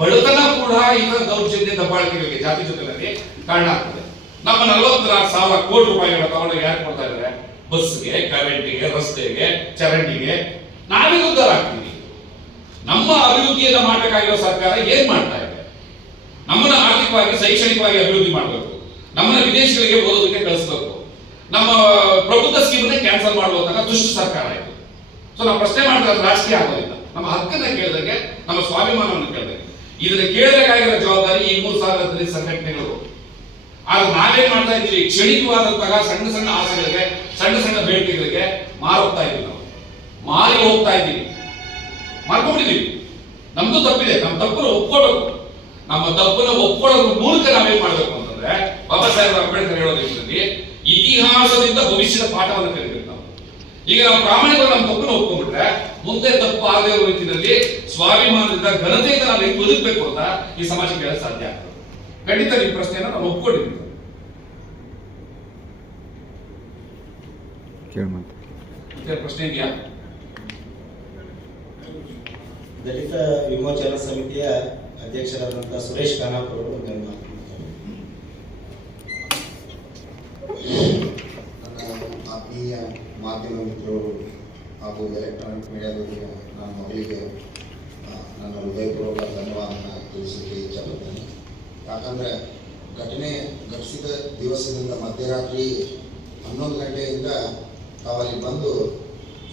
ಬಡತನ ಕೂಡ ಈಗ ದೌರ್ಜನ್ಯ ದಬ್ಬಾಳಿಕೆಗಳಿಗೆ ಜಾತಿ ಜೊತೆಯಲ್ಲಿ ಕಾರಣ ಆಗ್ತದೆ. ನಮ್ಮ 44,000 ಕೋಟಿ ರೂಪಾಯಿಗಳ ತಗೊಂಡು ಯಾರು ಕೊಡ್ತಾ ಇದ್ದಾರೆ? ಬಸ್ಗೆ, ಕರೆಂಟಿಗೆ, ರಸ್ತೆಗೆ, ಚರಂಡಿಗೆ. ನಾವೇ ಉದ್ಧಾರ ಆಗ್ತೀವಿ. ನಮ್ಮ ಅಭಿವೃದ್ಧಿಯನ್ನ ಮಾಡಬೇಕಾಗಿರೋ ಸರ್ಕಾರ ಏನ್ ಮಾಡ್ತಾ ಇದೆ? ನಮ್ಮನ್ನ ಆರ್ಥಿಕವಾಗಿ, ಶೈಕ್ಷಣಿಕವಾಗಿ ಅಭಿವೃದ್ಧಿ ಮಾಡಬೇಕು, ನಮ್ಮನ್ನ ವಿದೇಶಗಳಿಗೆ ಓದೋದಕ್ಕೆ ಕಳಿಸಬೇಕು, ನಮ್ಮ ಪ್ರಬುದ್ಧ ಸ್ಕೀಮ್ ಕ್ಯಾನ್ಸಲ್ ಮಾಡುವಂತಹ ದುಷ್ಟ ಸರ್ಕಾರ ಇದು. ಸೊ ನಾವು ಪ್ರಶ್ನೆ ಮಾಡಿದ್ರೆ ರಾಜಕೀಯ ಆಗೋದಿಲ್ಲ. ನಮ್ಮ ಹಕ್ಕನ್ನ ಕೇಳಿದಂಗೆ, ನಮ್ಮ ಸ್ವಾಭಿಮಾನವನ್ನು ಕೇಳಿದಂಗೆ, ಇದನ್ನ ಕೇಳಬೇಕಾಗಿರೋ ಜವಾಬ್ದಾರಿ ಈ 3,000 ದಲಿತ ಸಂಘಟನೆಗಳು. ಆದ್ರೆ ನಾವೇನ್ ಮಾಡ್ತಾ ಇದ್ದೀವಿ? ಕ್ಷಣಿಕವಾದಂತಹ ಸಣ್ಣ ಸಣ್ಣ ಆಸೆಗಳಿಗೆ, ಸಣ್ಣ ಸಣ್ಣ ಬೇಡಿಕೆಗಳಿಗೆ ಮಾರೋಗ್ತಾ ಇದ್ದೀವಿ. ನಾವು ಮಾರಿ ಹೋಗ್ತಾ ಇದ್ದೀವಿ, ಮಾಡ್ಕೊಂಡಿದ್ದೀವಿ. ನಮ್ದು ತಪ್ಪಿದೆ, ನಮ್ಮ ತಪ್ಪನ್ನು ಒಪ್ಕೋಬೇಕು. ನಮ್ಮ ತಪ್ಪನ್ನು ಒಪ್ಕೊಳ್ಳೋದ್ರ ಮೂಲಕ ನಾವೇನ್ ಮಾಡ್ಬೇಕು ಅಂತಂದ್ರೆ, ಬಾಬಾ ಸಾಹೇಬ್ ಅಂಬೇಡ್ಕರ್ ಹೇಳೋದ್ರಲ್ಲಿ ಇತಿಹಾಸದಿಂದ ಭವಿಷ್ಯದ ಪಾಠವನ್ನು ಕಲಿಬೇಕು ನಾವು. ಈಗ ನಾವು ಪ್ರಾಮಾಣಿಕವಾಗಿ ನಮ್ಮ ತಪ್ಪನ್ನು ಒಪ್ಕೊಂಡ್ಬಿಟ್ರೆ ಮುಂದೆ ತಪ್ಪು ಆಗದೇ ಇರೋ ರೀತಿಯಲ್ಲಿ ಸ್ವಾಭಿಮಾನದಿಂದ, ಘನತೆಯಿಂದ ನಾವು ಹೆಂಗ್ ಬದುಕಬೇಕು ಅಂತ ಈ ಸಮಾಜಕ್ಕೆ ಹೇಳಕ್ ಸಾಧ್ಯ ಆಗ್ತದೆ. ಖಂಡಿತ ನಿಮ್ಮ ಪ್ರಶ್ನೆಯನ್ನು ನಾನು ಒಪ್ಕೊಂಡಿದ್ದೀನಿ. ಪ್ರಶ್ನೆ ಇದೆಯಾ? ದಲಿತ ವಿಮೋಚನಾ ಸಮಿತಿಯ ಅಧ್ಯಕ್ಷರಾದಂತಹ ಸುರೇಶ್ ಖಾನಾಪುರ ಅವರು ನನ್ನ ಆತ್ಮೀಯ ಮಾಧ್ಯಮ ಮಿತ್ರರು ಹಾಗೂ ಎಲೆಕ್ಟ್ರಾನಿಕ್ ಮೀಡಿಯಾದವರಿಗೆ ನನ್ನ ಮೊದಲಿಗೆ ನನ್ನ ಹೃದಯಪೂರ್ವಕ ಧನ್ಯವಾದವನ್ನು ತಿಳಿಸಲಿಕ್ಕೆ ಇಚ್ಛಪಡ್ತೇನೆ. ಯಾಕಂದರೆ ಘಟನೆ ಘಟಿಸಿದ ದಿವಸದಿಂದ ಮಧ್ಯರಾತ್ರಿ 11 ಗಂಟೆಯಿಂದ ತಾವಲ್ಲಿ ಬಂದು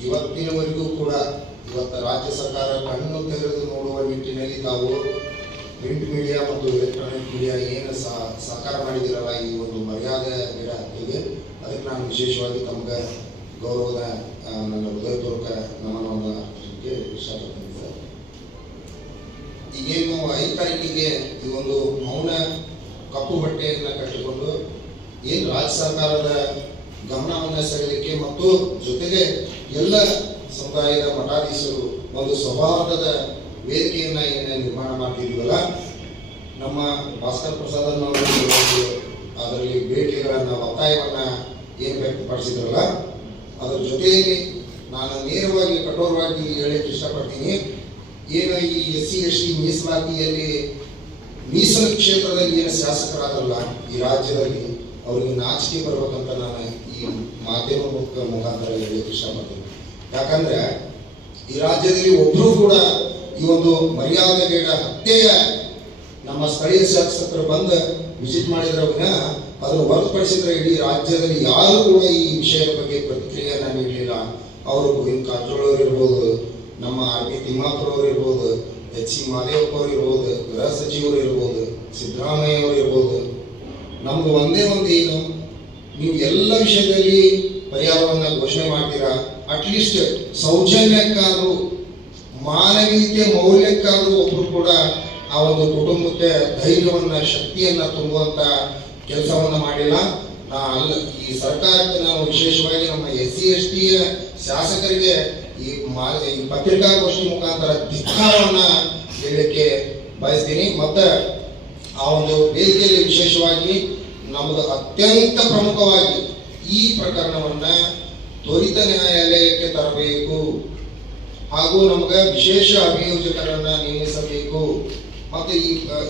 ಇವತ್ತಿನವರೆಗೂ ಕೂಡ ಇವತ್ತು ರಾಜ್ಯ ಸರ್ಕಾರ ಕಣ್ಣು ತೆರೆದು ನೋಡುವ ನಿಟ್ಟಿನಲ್ಲಿ ತಾವು ಪ್ರಿಂಟ್ ಮೀಡಿಯಾ ಮತ್ತು ಎಲೆಕ್ಟ್ರಾನಿಕ್ ಮೀಡಿಯಾ ಏನು ಸಹಕಾರ ಮಾಡಿದಿರಲ್ಲ ಈ ಒಂದು ಮರ್ಯಾದೆ ಗಿಡ ಹತ್ತಿಗೆ, ಅದಕ್ಕೆ ನಾನು ವಿಶೇಷವಾಗಿ ತಮಗೆ ಗೌರವದ ನನ್ನ ಹೃದಯಪೂರ್ವಕ ನಮನವನ್ನು ಅರ್ಪಿಸಲಿಕ್ಕೆ ಇಷ್ಟಪಡ್ತೀನಿ ಸರ್. ಈಗೇನು 5 ತಾರೀಕಿಗೆ ಈ ಒಂದು ಮೌನ ಕಪ್ಪು ಬಟ್ಟೆಯನ್ನು ಕಟ್ಟಿಕೊಂಡು ಏನು ರಾಜ್ಯ ಸರ್ಕಾರದ ಗಮನವನ್ನು ಸೆಳೆಯಲಿಕ್ಕೆ ಮತ್ತು ಜೊತೆಗೆ ಎಲ್ಲ ಸಮುದಾಯದ ಮಠಾಧೀಶರು ಒಂದು ಸೌಹಾರ್ದದ ವೇದಿಕೆಯನ್ನ ಏನು ನಿರ್ಮಾಣ ಮಾಡ್ತಿದ್ದೀವಲ್ಲ, ನಮ್ಮ ಭಾಸ್ಕರ್ ಪ್ರಸಾದ್ ಅವರು ಅದರಲ್ಲಿ ಬೇಡಿಕೆಗಳನ್ನ, ಒತ್ತಾಯವನ್ನ ಏನು ವ್ಯಕ್ತಪಡಿಸಿದ್ರಲ್ಲ, ಅದರ ಜೊತೆಯಲ್ಲಿ ನಾನು ನೇರವಾಗಿ ಕಠೋರವಾಗಿ ಹೇಳಕ್ಕೆ ಇಷ್ಟಪಡ್ತೀನಿ. ಏನು ಈ SC/ST ಮೀಸಲಾತಿಯಲ್ಲಿ ಮೀಸಲು ಕ್ಷೇತ್ರದಲ್ಲಿ ಏನು ಶಾಸಕರಾದಲ್ಲ ಈ ರಾಜ್ಯದಲ್ಲಿ, ಅವರಿಗೆ ನಾಚಿಕೆ ಬರ್ಬೇಕಂತ ನಾನು ಈ ಮಾಧ್ಯಮ ಮುಖಾಂತರ ಹೇಳಕ್ಕೆ ಇಷ್ಟಪಡ್ತೀನಿ. ಯಾಕಂದ್ರೆ ಈ ರಾಜ್ಯದಲ್ಲಿ ಒಬ್ರು ಕೂಡ ಈ ಒಂದು ಮರ್ಯಾದೆಗೇಡ ಹತ್ಯೆಯ ನಮ್ಮ ಸ್ಥಳೀಯ ಶಾಸಕರು ಬಂದು ವಿಸಿಟ್ ಮಾಡಿದ್ರೆ ಅದನ್ನು ಹೊರತುಪಡಿಸಿದ್ರೆ ಇಡೀ ರಾಜ್ಯದಲ್ಲಿ ಯಾರು ಕೂಡ ಈ ವಿಷಯದ ಬಗ್ಗೆ ಪ್ರತಿಕ್ರಿಯೆಯನ್ನ ನೀಡಲಿಲ್ಲ. ಅವರು ಗೋವಿಂದ ಕಾರಜೋಳ ಅವರು ಇರ್ಬೋದು, ನಮ್ಮ RB ತಿಮ್ಮಾಪುರ ಅವರು ಇರ್ಬೋದು, HC ಮಾದೇವಪ್ಪ ಅವರು ಇರ್ಬೋದು, ಗೃಹ ಸಚಿವರು ಇರ್ಬೋದು, ಸಿದ್ದರಾಮಯ್ಯ ಅವರು ಇರ್ಬೋದು. ನಮ್ದು ಒಂದೇ ಒಂದು ಏನು, ನೀವು ಎಲ್ಲ ವಿಷಯದಲ್ಲಿ ಪರಿಹಾರವನ್ನ ಘೋಷಣೆ ಮಾಡ್ತೀರಾ, ಅಟ್ಲೀಸ್ಟ್ ಸೌಜನ್ಯಕ್ಕಾದ್ರೂ ಮಾನವೀಯತೆ ಮೌಲ್ಯಕ್ಕಾದ್ರೂ ಒಬ್ರು ಕೂಡ ಆ ಒಂದು ಕುಟುಂಬಕ್ಕೆ ಧೈರ್ಯವನ್ನ, ಶಕ್ತಿಯನ್ನ ತುಂಬುವಂತ ಕೆಲಸವನ್ನ ಮಾಡಿಲ್ಲ. ಈ ಸರ್ಕಾರಕ್ಕೆ ನಾವು ವಿಶೇಷವಾಗಿ ನಮ್ಮ SC/ST ಶಾಸಕರಿಗೆ ಈ ಪತ್ರಿಕಾಗೋಷ್ಠಿ ಮುಖಾಂತರ ಧಿಕ್ಕಾರವನ್ನ ಹೇಳಲಿಕ್ಕೆ ಬಯಸ್ತೀನಿ. ಮತ್ತೆ ಆ ಒಂದು ವೇದಿಕೆಯಲ್ಲಿ ವಿಶೇಷವಾಗಿ ನಮ್ದು ಅತ್ಯಂತ ಪ್ರಮುಖವಾಗಿ ಈ ಪ್ರಕರಣವನ್ನ ತ್ವರಿತ ನ್ಯಾಯಾಲಯಕ್ಕೆ ತರಬೇಕು ಹಾಗೂ ನಮಗೆ ವಿಶೇಷ ಅಭಿಯೋಜಕರನ್ನ ನೇಮಿಸಬೇಕು. ಮತ್ತೆ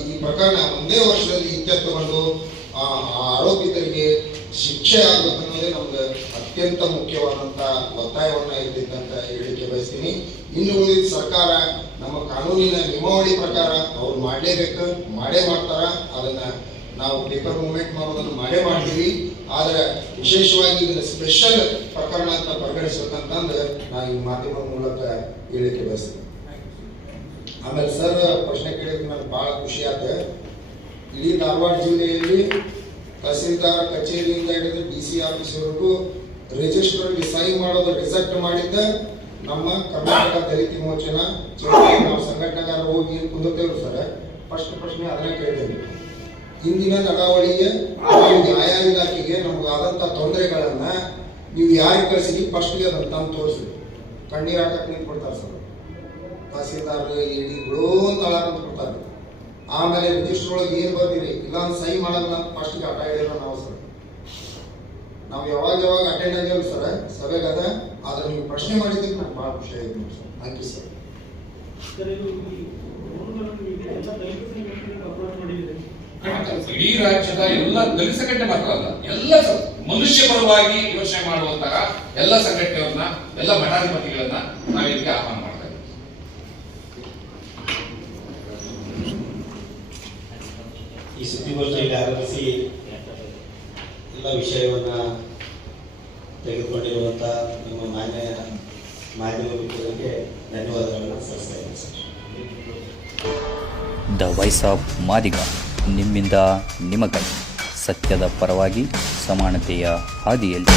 ಈ ಪ್ರಕರಣ ಒಂದೇ ವರ್ಷದಲ್ಲಿ ಇತ್ಯರ್ಥಗೊಂಡು ಆರೋಪಿತರಿಗೆ ಶಿಕ್ಷೆ ಆಗಬೇಕು ಅನ್ನೋದೇ ನಮ್ಗೆ ಅತ್ಯಂತ ಮುಖ್ಯವಾದಂತ ಒತ್ತಾಯವನ್ನ ಇರ್ತಿತ್ತಂತ ಹೇಳಿಕೆ ಬಯಸ್ತೀನಿ. ಇನ್ನು ಉಳಿದ ಸರ್ಕಾರ ನಮ್ಮ ಕಾನೂನಿನ ನಿಯಮಾವಳಿ ಪ್ರಕಾರ ಅವ್ರು ಮಾಡಲೇಬೇಕು, ಮಾಡೇ ಮಾಡ್ತಾರ. ಅದನ್ನ ನಾವು ಪೇಪರ್ ಮೂವ್ಮೆಂಟ್ ಮಾಡೋದನ್ನು ಮಾಡೇ ಮಾಡ್ತೀವಿ. ಆದ್ರೆ ವಿಶೇಷವಾಗಿ ಇದನ್ನ ಸ್ಪೆಷಲ್ ಪ್ರಕರಣ ಅಂತ ಪರಿಗಣಿಸ್ಬೇಕಂತಂದ್ರೆ ನಾನು ಈ ಮಾಧ್ಯಮದ ಮೂಲಕ ಹೇಳಿಕೆ ಬಯಸ್ತೀನಿ. ಆಮೇಲೆ ಸರ್ ಪ್ರಶ್ನೆ ಕೇಳಿದ್ರೆ ನನಗೆ ಭಾಳ ಖುಷಿ ಆಯ್ತು. ಇಡೀ ಧಾರವಾಡ ಜಿಲ್ಲೆಯಲ್ಲಿ ತಹಸೀಲ್ದಾರ್ ಕಚೇರಿಯಿಂದ ಹಿಡಿದು DC ಆಫೀಸ್ವರೆಗೂ ರಿಜಿಸ್ಟರ್ಗೆ ಸಹಿ ಮಾಡೋದು ರಿಜೆಕ್ಟ್ ಮಾಡಿದ್ದ ನಮ್ಮ ಕರ್ನಾಟಕ ದಲಿತ ವಿಮೋಚನ ಚಳವಳಿ ನಾವು ಸಂಘಟನೆಗಾರ ಹೋಗಿ ಕುಂದಿರ್ತೇವೆ ಸರ್. ಫಸ್ಟ್ ಪ್ರಶ್ನೆ ಅದನ್ನೇ ಕೇಳಿದ್ದೇನೆ. ಇಂದಿನ ನಡಾವಳಿಗೆ ನ್ಯಾಯ ಇಲಾಖೆಗೆ ನಮಗಾದಂಥ ತೊಂದರೆಗಳನ್ನ ನೀವು ಯಾರಿಗೆ ಕಳಿಸಿರಿ ಫಸ್ಟ್ಗೆ ಅದನ್ನು ತಂದು ತೋರಿಸಿ. ಕಣ್ಣೀರು ಹಾಕಕ್ಕೆ ನಿಂತು ಕೊಡ್ತಾರೆ ಸರ್. ತಹಸೀಲ್ದಾರ್ ಇಡಿಗಳು ಅಂತ ಅಂತ ಕೊಡ್ತಾರೆ. ಆಮೇಲೆ ರಿಜಿಸ್ಟರ್ ಒಳಗೆ ಏನು ಬರ್ತೀರಿ ಇಲ್ಲ ಅಂತ ಸಹಿ ಮಾಡಲ್ಲ ಅಂತ ಫಸ್ಟ್ಗೆ ಆಟ ಹಿಡಿಯೋಣ ನಾವು ಸರ್. ನಾವು ಯಾವಾಗ ಅಟೆಂಡ್ ಆಗ್ಯಾವ ಸರ್ ಸಭೆಗದ. ಆದ್ರೆ ನೀವು ಪ್ರಶ್ನೆ ಮಾಡಿದ್ದಕ್ಕೆ ನಂಗೆ ಭಾಳ ಖುಷಿ ಆಗಿದೆ ಸರ್. Thank you sir. ಇಡೀ ರಾಜ್ಯದ ಎಲ್ಲ ದಲಿತ ಸಂಘಟನೆ ಮಾತ್ರ ಅಲ್ಲ, ಎಲ್ಲ ಮನುಷ್ಯ ಪರವಾಗಿ ಯೋಚನೆ ಮಾಡುವಂತಹ ಎಲ್ಲ ಸಂಘಟನೆಯನ್ನ, ಎಲ್ಲ ಮಠಾಧಿಪತಿಗಳನ್ನ ನಾವು ಇದಕ್ಕೆ ಆಹ್ವಾನ ಮಾಡ್ತಾ ಇದ್ದೀವಿ. ಈ ಸುದ್ದಿಗೋಷ್ಠಿಯಲ್ಲಿ ಆಗಮಿಸಿ ಎಲ್ಲ ವಿಷಯವನ್ನ ತೆಗೆದುಕೊಂಡಿರುವಂತ ನಮ್ಮ ಮಾನ್ಯ ಮಾಧ್ಯಮ ಮಿತ್ರರಿಗೆ ಧನ್ಯವಾದಗಳನ್ನು ಸಲ್ಲಿಸ್ತಾ ಇದ್ದೀನಿ sir. The voice of Madiga, ನಿಮ್ಮಿಂದ ನಿಮಗಾಗಿ, ಸತ್ಯದ ಪರವಾಗಿ, ಸಮಾನತೆಯ ಹಾದಿಯಲ್ಲಿ.